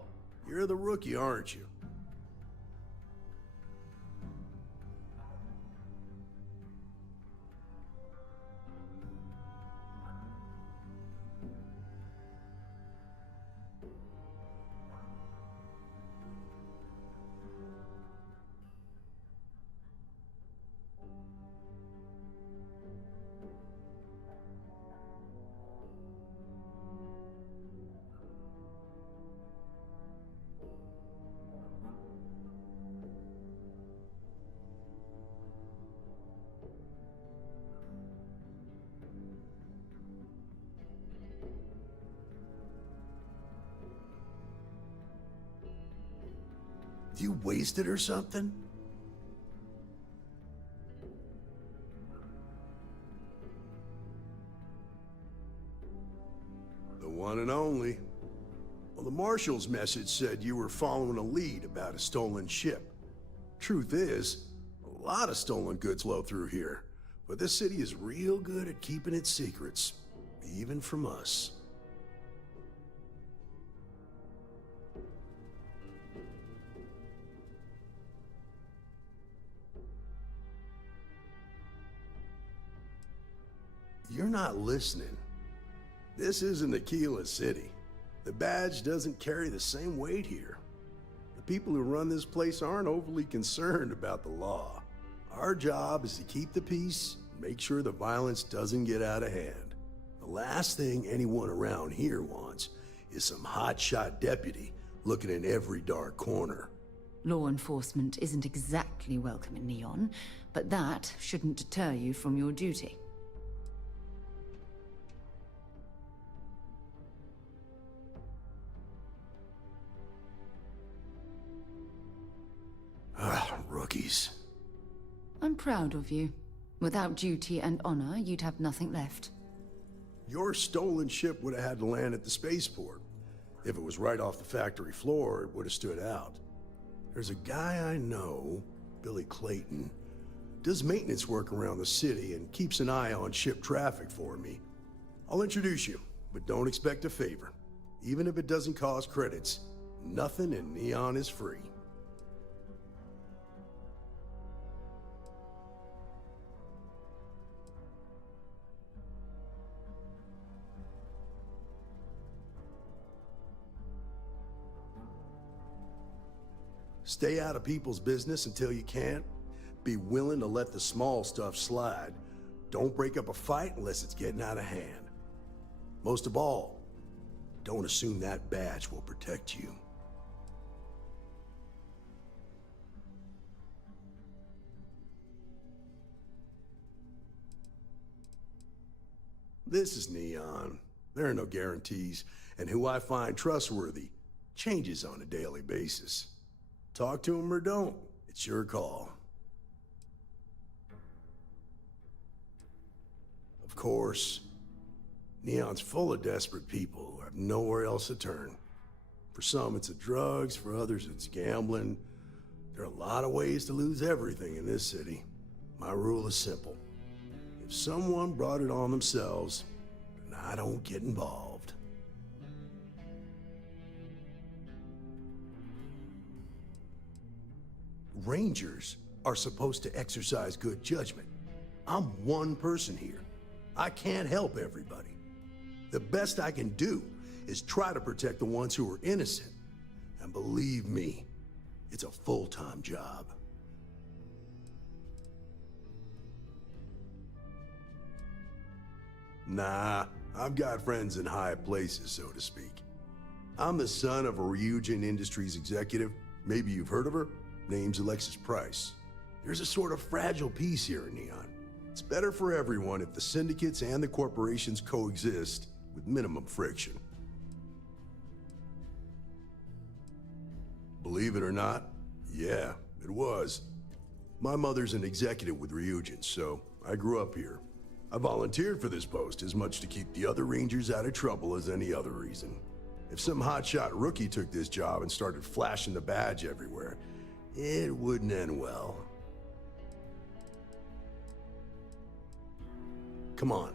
you're the rookie, aren't you? You wasted or something? The one and only. Well, the Marshal's message said you were following a lead about a stolen ship. Truth is, a lot of stolen goods flow through here, but this city is real good at keeping its secrets, even from us. You're not listening. This isn't Aquila City. The badge doesn't carry the same weight here. The people who run this place aren't overly concerned about the law. Our job is to keep the peace and make sure the violence doesn't get out of hand. The last thing anyone around here wants is some hotshot deputy looking in every dark corner. Law enforcement isn't exactly welcome in Neon, but that shouldn't deter you from your duty. Rookies. I'm proud of you. Without duty and honor, you'd have nothing left. Your stolen ship would have had to land at the spaceport. If it was right off the factory floor, it would have stood out. There's a guy I know, Billy Clayton, does maintenance work around the city and keeps an eye on ship traffic for me. I'll introduce you, but don't expect a favor. Even if it doesn't cost credits, nothing in Neon is free. Stay out of people's business until you can. Be willing to let the small stuff slide. Don't break up a fight unless it's getting out of hand. Most of all, don't assume that badge will protect you. This is Neon. There are no guarantees, and who I find trustworthy changes on a daily basis. Talk to him or don't. It's your call. Of course, Neon's full of desperate people who have nowhere else to turn. For some, it's the drugs. For others, it's gambling. There are a lot of ways to lose everything in this city. My rule is simple. If someone brought it on themselves, then I don't get involved. Rangers are supposed to exercise good judgment. I'm one person here. I can't help everybody. The best I can do is try to protect the ones who are innocent. And believe me, it's a full-time job. Nah, I've got friends in high places, so to speak. I'm the son of a Ryujin Industries executive. Maybe you've heard of her? Name's Alexis Price. There's a sort of fragile peace here in Neon. It's better for everyone if the syndicates and the corporations coexist with minimum friction. Believe it or not, yeah, it was. My mother's an executive with Ryujin, so I grew up here. I volunteered for this post as much to keep the other Rangers out of trouble as any other reason. If some hotshot rookie took this job and started flashing the badge everywhere, it wouldn't end well. Come on.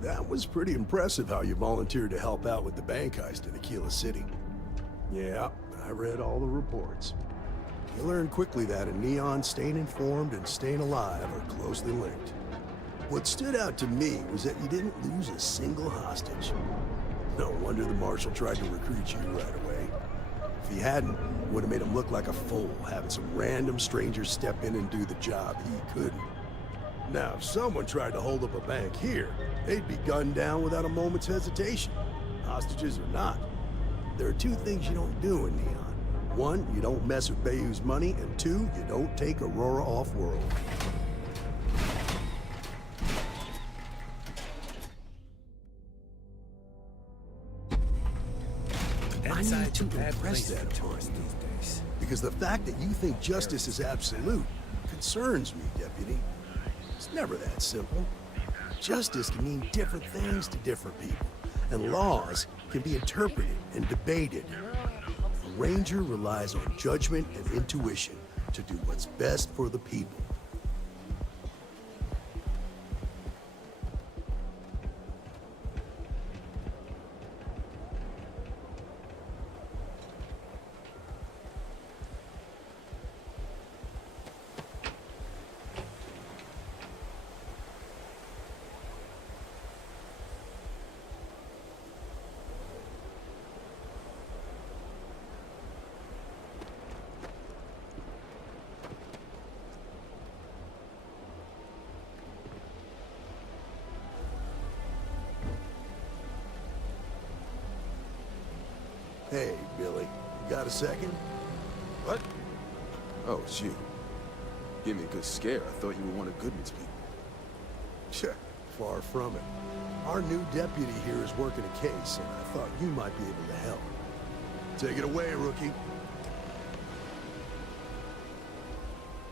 That was pretty impressive how you volunteered to help out with the bank heist in Aquila City. Yeah, I read all the reports. You learn quickly that in Neon, staying informed and staying alive are closely linked. What stood out to me was that you didn't lose a single hostage. No wonder the Marshal tried to recruit you right away. If he hadn't, it would have made him look like a fool, having some random stranger step in and do the job he couldn't. Now, if someone tried to hold up a bank here, they'd be gunned down without a moment's hesitation. Hostages or not. There are two things you don't do in Neon. One, you don't mess with Bayou's money, and two, you don't take Aurora off-world. I need to impress that tourist these days. Because the fact that you think justice is absolute concerns me, Deputy. It's never that simple. Justice can mean different things to different people, and laws can be interpreted and debated. A ranger relies on judgment and intuition to do what's best for the people. Hey, Billy, you got a second? What? Oh, it's you. Give me a good scare. I thought you were one of Goodman's people. Sure, far from it. Our new deputy here is working a case, and I thought you might be able to help. Take it away, rookie.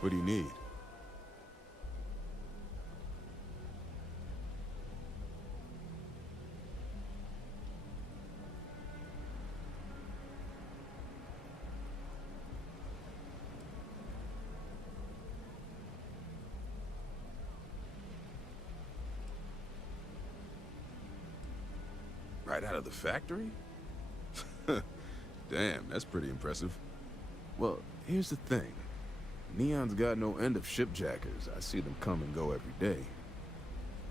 What do you need? Right out of the factory? Damn, that's pretty impressive. Well, here's the thing. Neon's got no end of shipjackers. I see them come and go every day.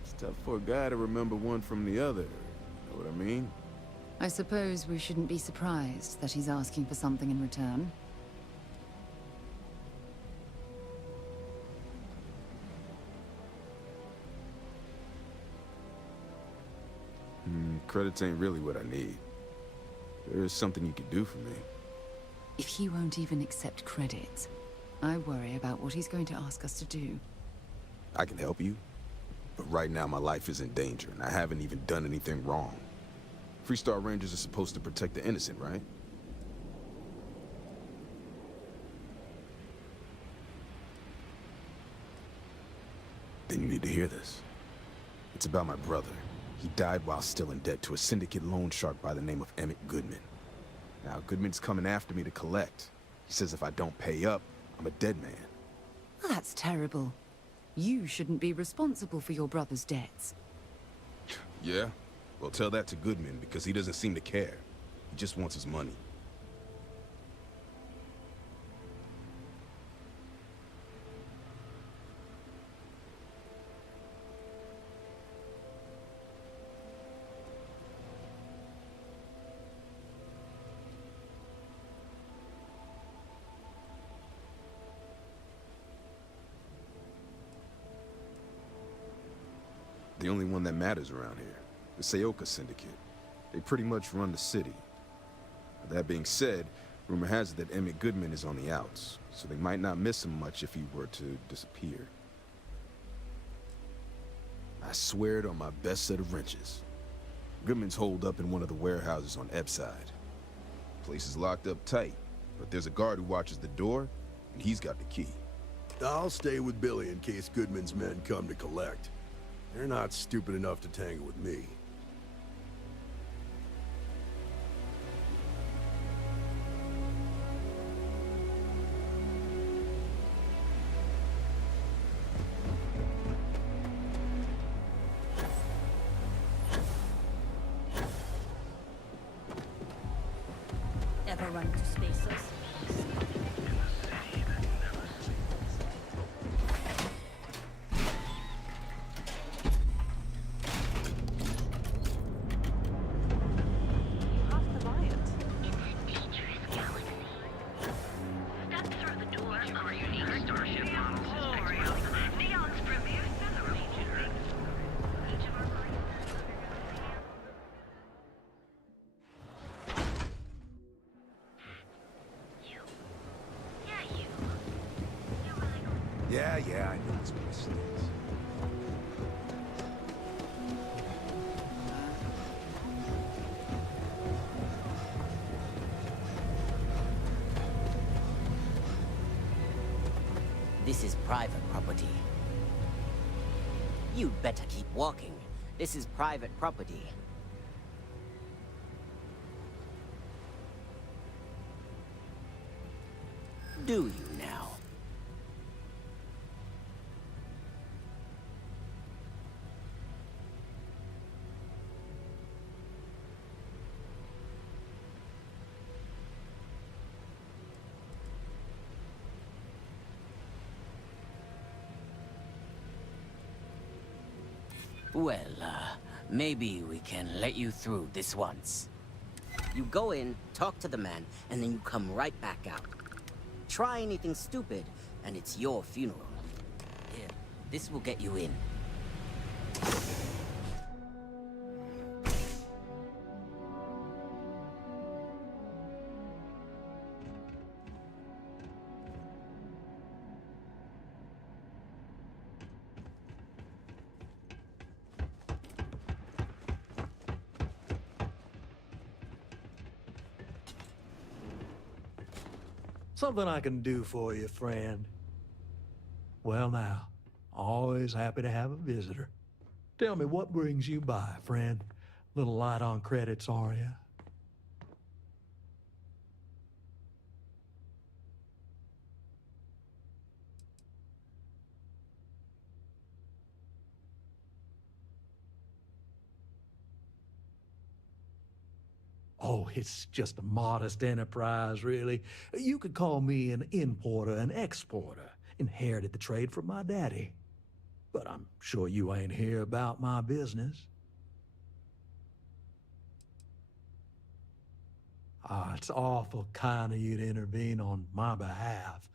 It's tough for a guy to remember one from the other. Know what I mean? I suppose we shouldn't be surprised that he's asking for something in return. Credits ain't really what I need. There is something you could do for me. If he won't even accept credit, I worry about what he's going to ask us to do. I can help you, but right now my life is in danger, and I haven't even done anything wrong. Freestar Rangers are supposed to protect the innocent, right? Then you need to hear this. It's about my brother. He died while still in debt to a syndicate loan shark by the name of Emmett Goodman. Now, Goodman's coming after me to collect. He says if I don't pay up, I'm a dead man. Well, that's terrible. You shouldn't be responsible for your brother's debts. Yeah? Well, tell that to Goodman, because he doesn't seem to care. He just wants his money. The only one that matters around here. The Seoka Syndicate. They pretty much run the city. That being said, rumor has it that Emmett Goodman is on the outs, so they might not miss him much if he were to disappear. I swear it on my best set of wrenches. Goodman's holed up in one of the warehouses on Epside. Place is locked up tight, but there's a guard who watches the door, and he's got the key. I'll stay with Billy in case Goodman's men come to collect. They're not stupid enough to tangle with me. Ever run into spacers? Yeah, I know this place stinks. This is private property. You'd better keep walking. This is private property. Do you now? Well, maybe we can let you through this once. You go in, talk to the man, and then you come right back out. Try anything stupid, and it's your funeral. Here, this will get you in. Something I can do for you, friend. Well now, always happy to have a visitor. Tell me, what brings you by, friend? Little light on credits, are you? Oh, it's just a modest enterprise, really. You could call me an importer and exporter. Inherited the trade from my daddy. But I'm sure you ain't here about my business. Ah, it's awful kind of you to intervene on my behalf.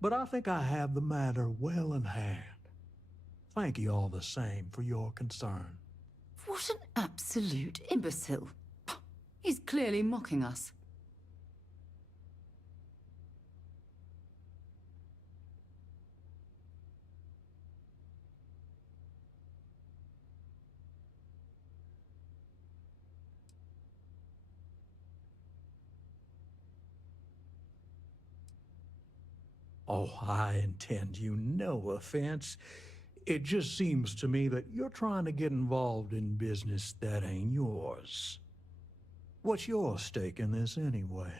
But I think I have the matter well in hand. Thank you all the same for your concern. What an absolute imbecile. He's clearly mocking us. Oh, I intend you no offense. It just seems to me that you're trying to get involved in business that ain't yours. What's your stake in this anyway?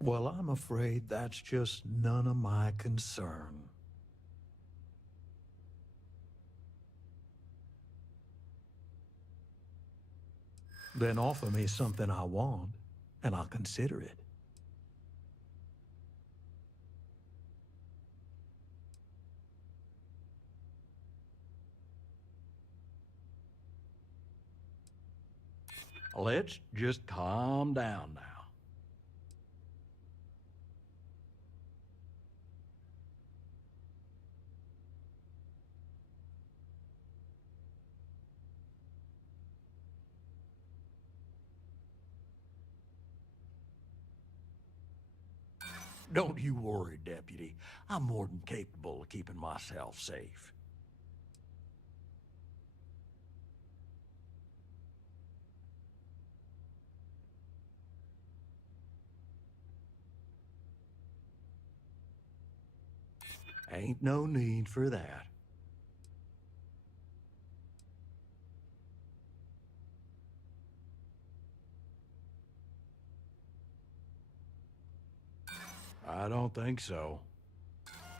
Well, I'm afraid that's just none of my concern. Then offer me something I want, and I'll consider it. Let's just calm down now. Don't you worry, Deputy. I'm more than capable of keeping myself safe. Ain't no need for that. I don't think so.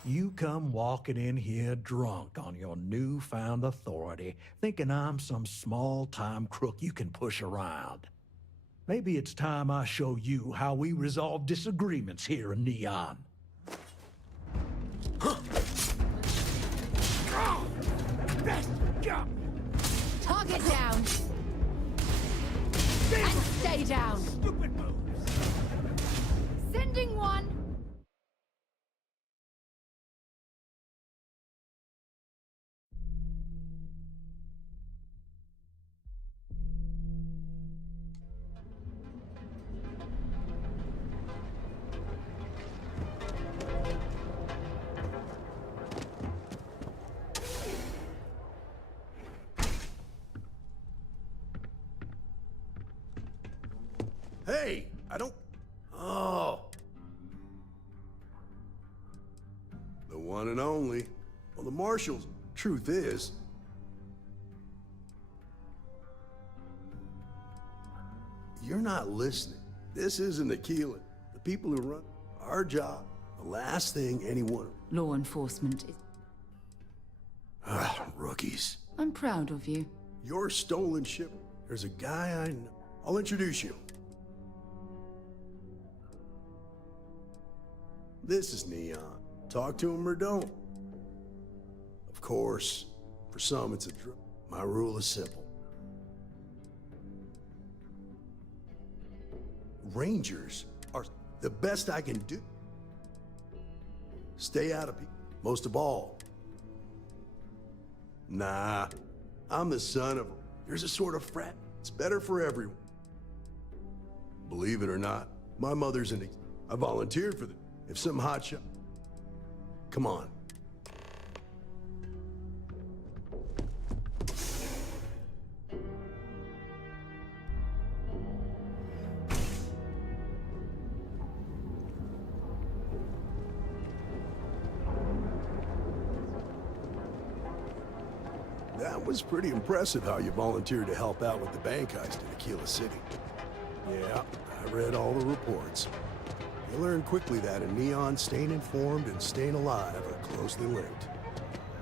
You come walking in here drunk on your newfound authority, thinking I'm some small-time crook you can push around. Maybe it's time I show you how we resolve disagreements here in Neon. Target down! And stay down! Stupid moves! Sending one! Hey, I don't... Oh. The one and only. Well, the marshals. Truth is... You're not listening. This isn't Aquila. The people who run our job, the last thing anyone... Law enforcement is... Rookies. I'm proud of you. Your stolen ship. There's a guy I know. I'll introduce you. This is Neon. Talk to him or don't. Of course, for some it's a drug. My rule is simple. Rangers are the best I can do. Stay out of people. Most of all. Nah, I'm the son of... There's a sort of frat. It's better for everyone. Believe it or not, my mother's an... I volunteered for the... If some hotshot... Come on. That was pretty impressive how you volunteered to help out with the bank heist in Aquila City. Yeah, I read all the reports. You learn quickly that in Neon, staying informed and staying alive are closely linked.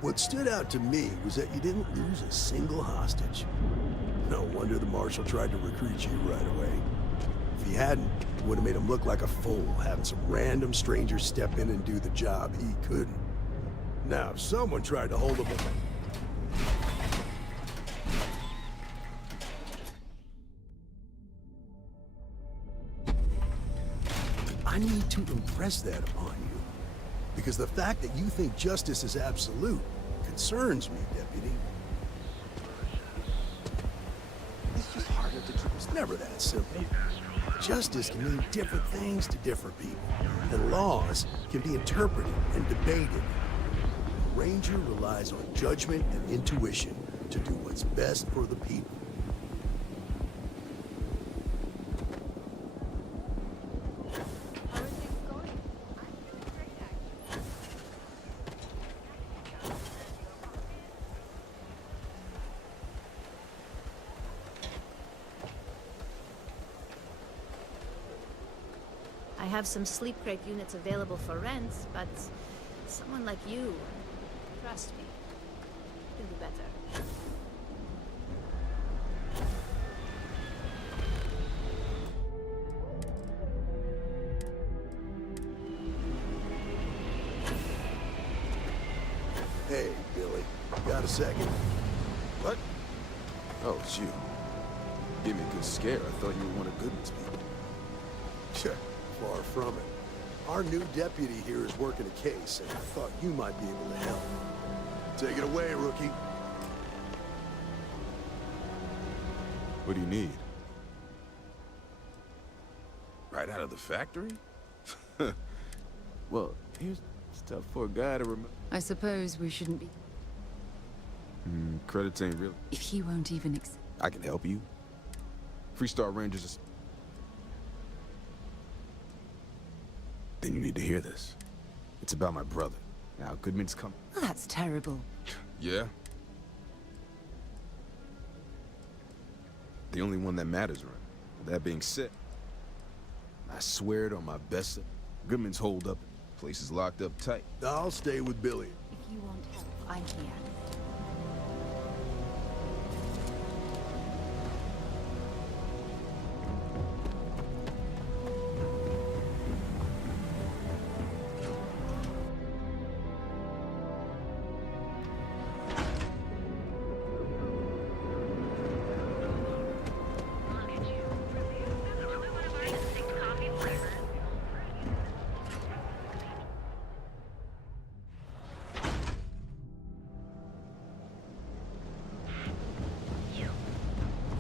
What stood out to me was that you didn't lose a single hostage. No wonder the marshal tried to recruit you right away. If he hadn't, it would have made him look like a fool, having some random stranger step in and do the job he couldn't. Now, if someone tried to hold him up... I need to impress that upon you. Because the fact that you think justice is absolute concerns me, Deputy. It's just harder to keep. It's never that simple. Justice can mean different things to different people, and laws can be interpreted and debated. A ranger relies on judgment and intuition to do what's best for the people. I have some sleep crate units available for rent, but someone like you, trust me, can do better. Hey, Billy, got a second? What? Oh, it's you. Gave me a good scare. I thought you were one of Goodman's people. Sure. Far from it. Our new deputy here is working a case, and I thought you might be able to help. Take it away, rookie. What do you need? Right out of the factory? Well, here's stuff for a guy to remember. I suppose we shouldn't be... Credits ain't real. If he won't even accept... I can help you. Freestar Rangers is... Then you need to hear this. It's about my brother. Now, Goodman's come... Oh, that's terrible. Yeah? The only one that matters, right? That being said, I swear it on my best... Goodman's holed up. Place is locked up tight. I'll stay with Billy. If you want help, I'm here.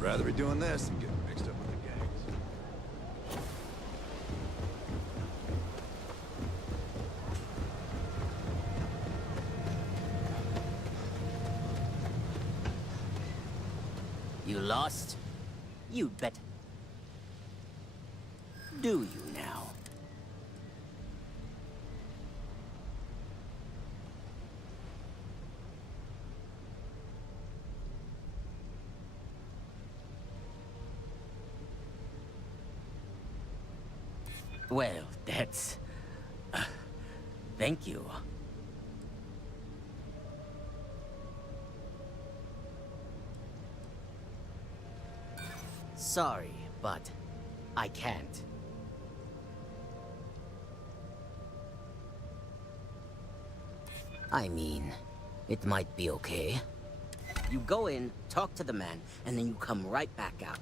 Rather be doing this than getting mixed up with the gangs. You lost? You'd better. Do you now? Well, that's... thank you. Sorry, but I can't. I mean, it might be okay. You go in, talk to the man, and then you come right back out.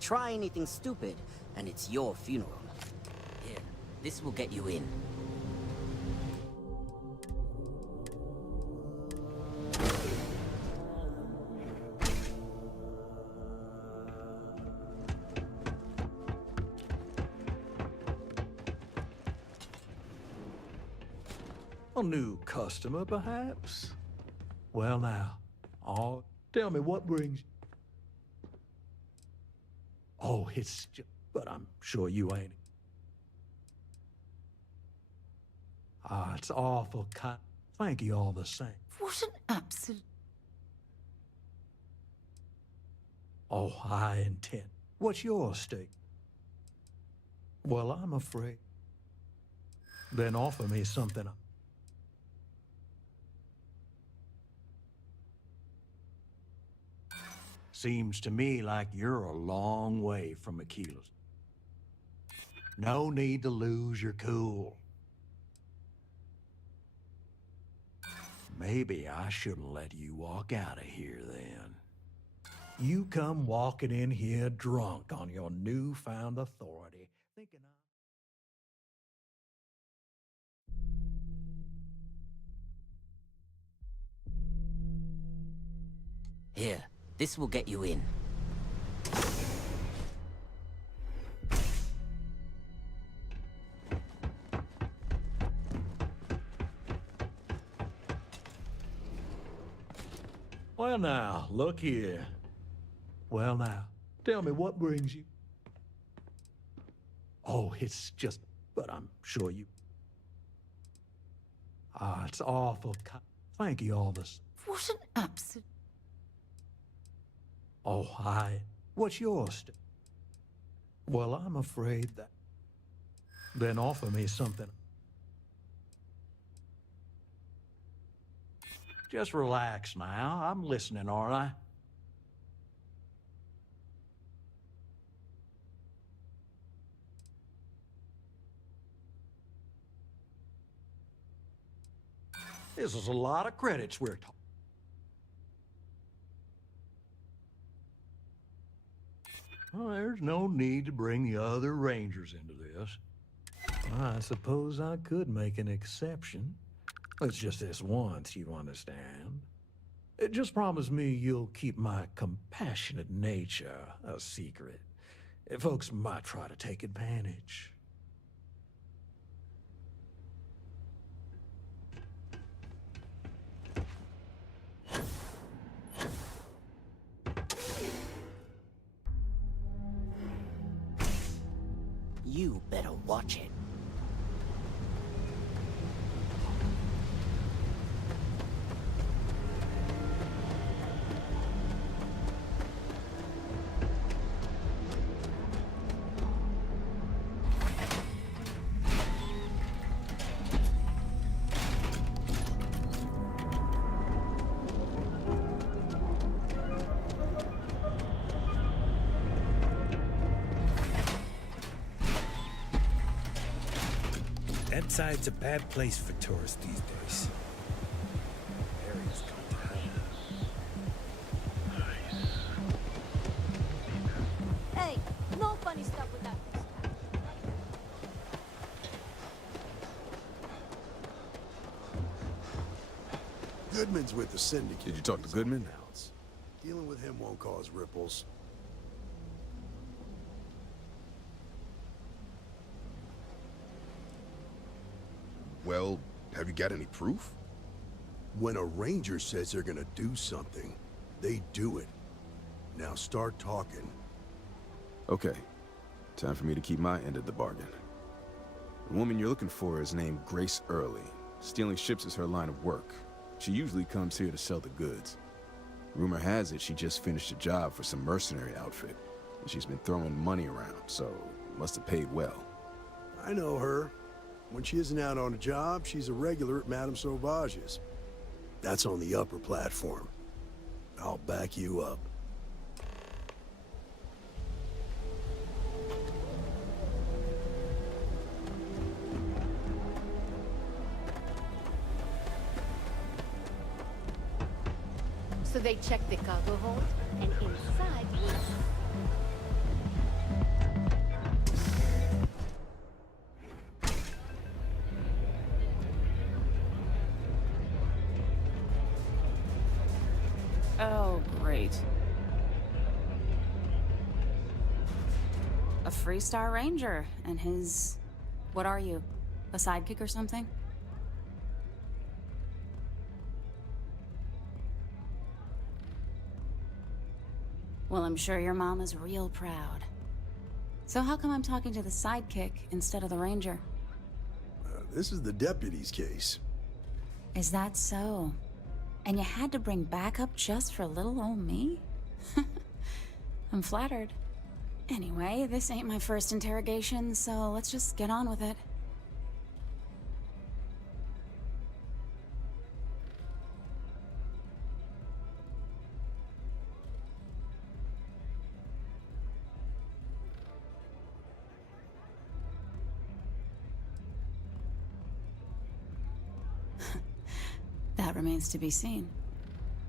Try anything stupid, and it's your funeral. Here, this will get you in. A new customer, perhaps? Well now, tell me what brings... Oh, it's just... But I'm sure you ain't. Ah, it's awful kind. Thank you all the same. What an absolute... Oh, I intend. What's your stake? Well, I'm afraid. Then offer me something. Seems to me like you're a long way from Akila's. No need to lose your cool. Maybe I shouldn't let you walk out of here then. You come walking in here drunk on your newfound authority, thinking Here, this will get you in. Well now, look here. Well now, tell me what brings you... Oh, it's just... But I'm sure you... Ah, it's awful kind. Thank you all this... What an absolute... Oh, what's yours? Well, I'm afraid that... Then offer me something. Just relax now. I'm listening, aren't I? This is a lot of credits we're talking. Well, there's no need to bring the other Rangers into this. I suppose I could make an exception. It's just this once, you understand. Just promise me you'll keep my compassionate nature a secret. Folks might try to take advantage. You better watch it. That side's a bad place for tourists these days. Area's gone to hell. Hey, no funny stuff with that. Goodman's with the syndicate. Did you talk to Goodman? Dealing with him won't cause ripples. Well, have you got any proof? When a ranger says they're gonna do something, they do it. Now start talking. Okay. Time for me to keep my end of the bargain. The woman you're looking for is named Grace Early. Stealing ships is her line of work. She usually comes here to sell the goods. Rumor has it she just finished a job for some mercenary outfit, and she's been throwing money around, so must have paid well. I know her. When she isn't out on a job, she's a regular at Madame Sauvage's. That's on the upper platform. I'll back you up. So they checked the cargo hold, and inside was... Oh, great. A Freestar Ranger, and his... What are you? A sidekick or something? Well, I'm sure your mom is real proud. So how come I'm talking to the sidekick instead of the ranger? This is the deputy's case. Is that so? And you had to bring backup just for little old me? I'm flattered. Anyway, this ain't my first interrogation, so let's just get on with it. That remains to be seen.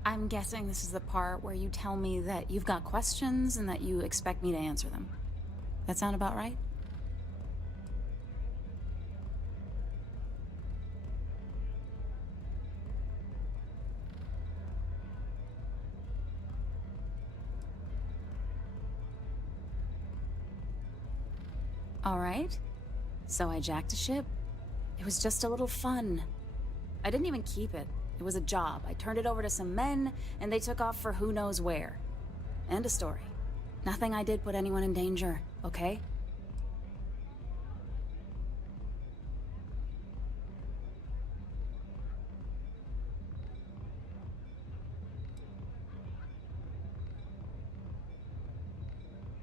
I'm guessing this is the part where you tell me that you've got questions and that you expect me to answer them. That sound about right? All right. So I jacked a ship. It was just a little fun. I didn't even keep it. It was a job. I turned it over to some men, and they took off for who knows where. End of story. Nothing I did put anyone in danger, okay?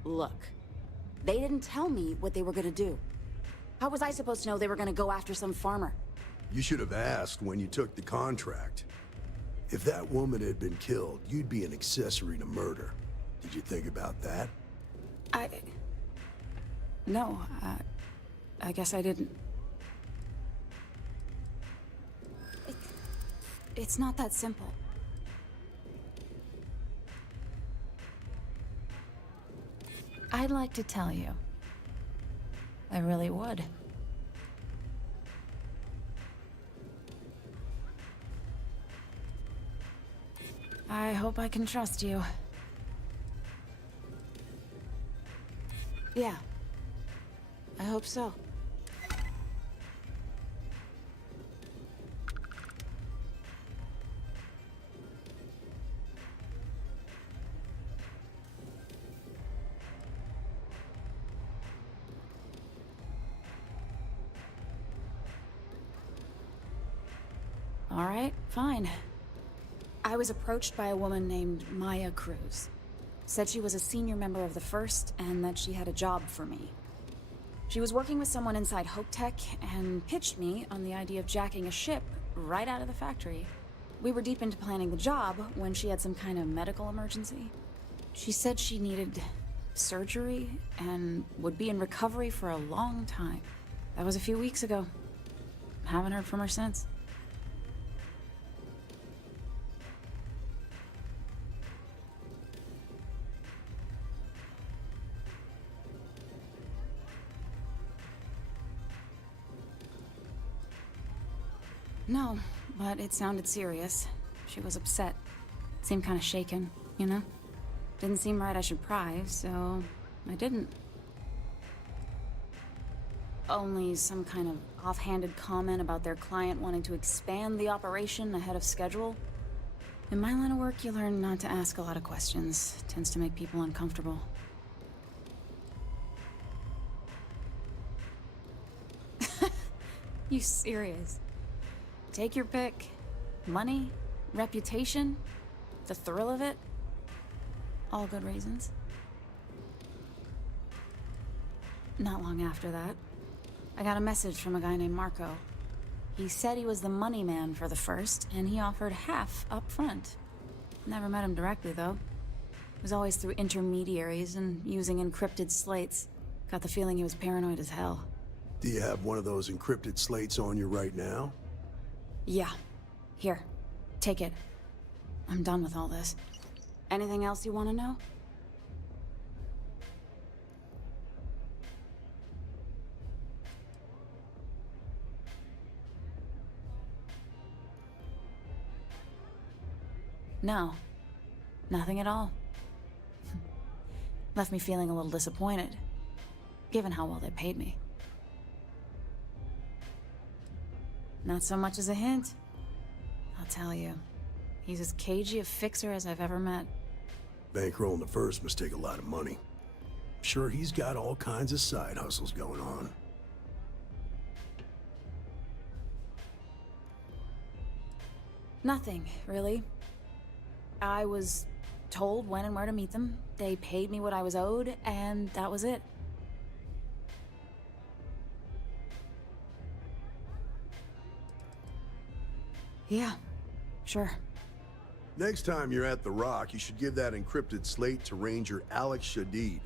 Look, they didn't tell me what they were gonna do. How was I supposed to know they were gonna go after some farmer? You should have asked when you took the contract. If that woman had been killed, you'd be an accessory to murder. Did you think about that? No, I guess I didn't. It's not that simple. I'd like to tell you. I really would. I hope I can trust you. Yeah. I hope so. All right, fine. I was approached by a woman named Maya Cruz. Said she was a senior member of the First and that she had a job for me. She was working with someone inside Hope Tech and pitched me on the idea of jacking a ship right out of the factory. We were deep into planning the job when she had some kind of medical emergency. She said she needed surgery and would be in recovery for a long time. That was a few weeks ago. Haven't heard from her since. No, but it sounded serious. She was upset. Seemed kind of shaken, you know? Didn't seem right I should pry, so I didn't. Only some kind of offhanded comment about their client wanting to expand the operation ahead of schedule. In my line of work, you learn not to ask a lot of questions. It tends to make people uncomfortable. You serious? Take your pick. Money, reputation, the thrill of it. All good reasons. Not long after that, I got a message from a guy named Marco. He said he was the money man for the First, and he offered half up front. Never met him directly, though. It was always through intermediaries and using encrypted slates. Got the feeling he was paranoid as hell. Do you have one of those encrypted slates on you right now? Yeah. Here. Take it. I'm done with all this. Anything else you want to know? No. Nothing at all. Left me feeling a little disappointed, given how well they paid me. Not so much as a hint. I'll tell you. He's as cagey a fixer as I've ever met. Bankrolling the First must take a lot of money. I'm sure he's got all kinds of side hustles going on. Nothing, really. I was told when and where to meet them. They paid me what I was owed, and that was it. Yeah, sure. Next time you're at the Rock, you should give that encrypted slate to Ranger Alex Shadid.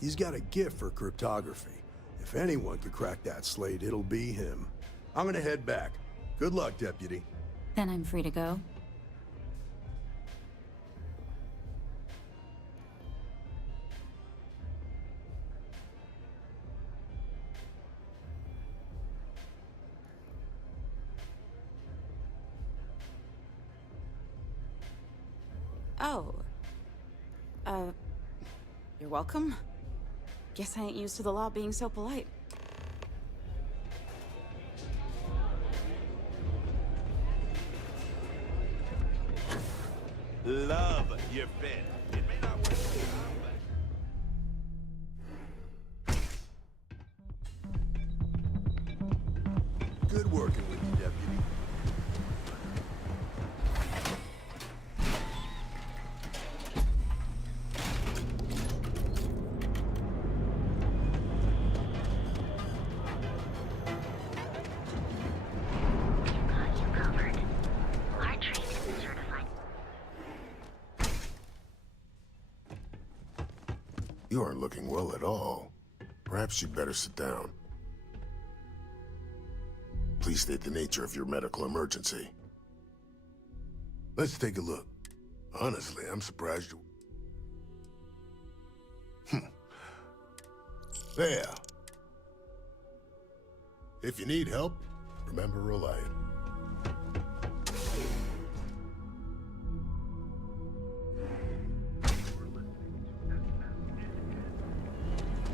He's got a gift for cryptography. If anyone could crack that slate, it'll be him. I'm gonna head back. Good luck, Deputy. Then I'm free to go. Oh. You're welcome. Guess I ain't used to the law being so polite. Love your fit. It may not work out, but... Good working with you, Deputy. You aren't looking well at all. Perhaps you'd better sit down. Please state the nature of your medical emergency. Let's take a look. Honestly, I'm surprised you... There. If you need help, remember Reliant.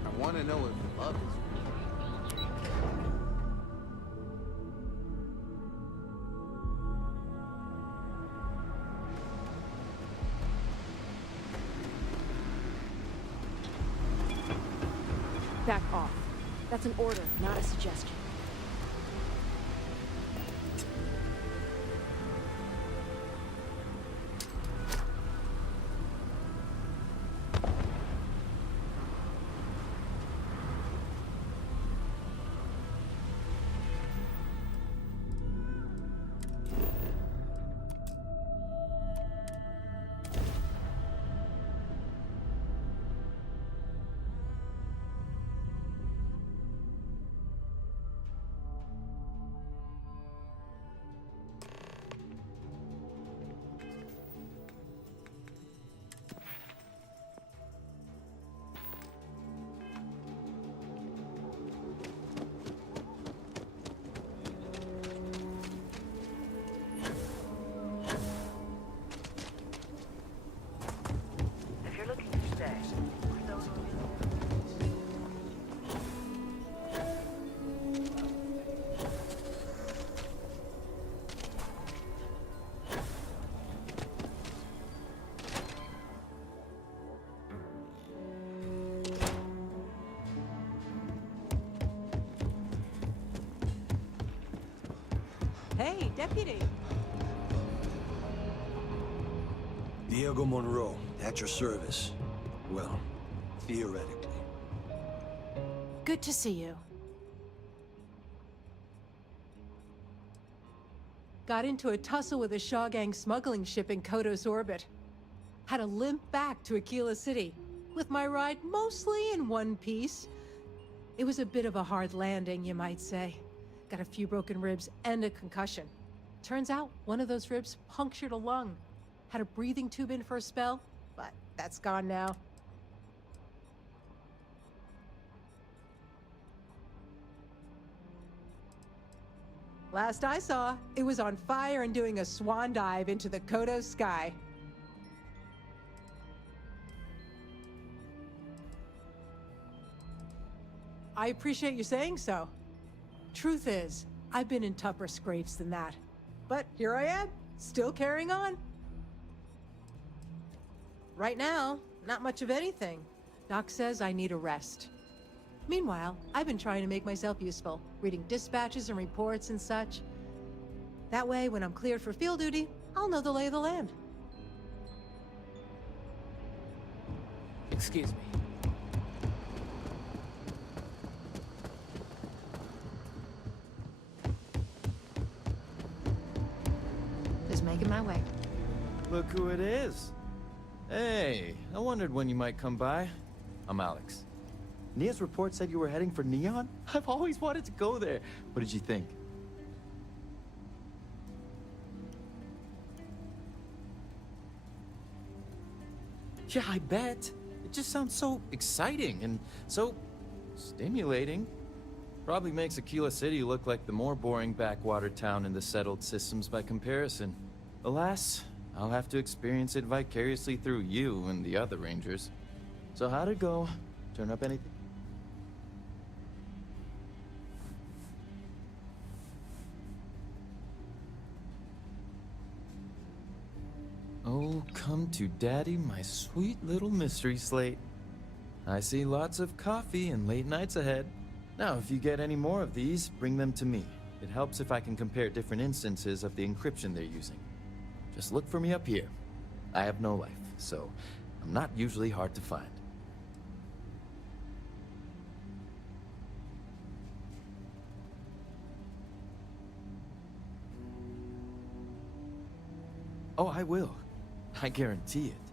I want to know if love is Back off. That's an order, not a suggestion. Hey, deputy. Diego Monroe, at your service. Well, theoretically. Good to see you. Got into a tussle with a Shaw Gang smuggling ship in Kodos orbit. Had to limp back to Aquila City, with my ride mostly in one piece. It was a bit of a hard landing, you might say. Got a few broken ribs and a concussion. Turns out one of those ribs punctured a lung. Had a breathing tube in for a spell, but that's gone now. Last I saw, it was on fire and doing a swan dive into the Kodos sky. I appreciate you saying so. Truth is, I've been in tougher scrapes than that. But here I am, still carrying on. Right now, not much of anything. Doc says I need a rest. Meanwhile, I've been trying to make myself useful, reading dispatches and reports and such. That way, when I'm cleared for field duty, I'll know the lay of the land. Excuse me. Just making my way. Look who it is. Hey, I wondered when you might come by. I'm Alex. Nia's report said you were heading for Neon? I've always wanted to go there. What did you think? Yeah, I bet. It just sounds so exciting and so stimulating. Probably makes Aquila City look like the more boring backwater town in the settled systems by comparison. Alas, I'll have to experience it vicariously through you and the other rangers. So how'd it go? Turn up anything? Oh, come to Daddy, my sweet little mystery slate. I see lots of coffee and late nights ahead. Now, if you get any more of these, bring them to me. It helps if I can compare different instances of the encryption they're using. Just look for me up here. I have no life, so I'm not usually hard to find. Oh, I will. I guarantee it.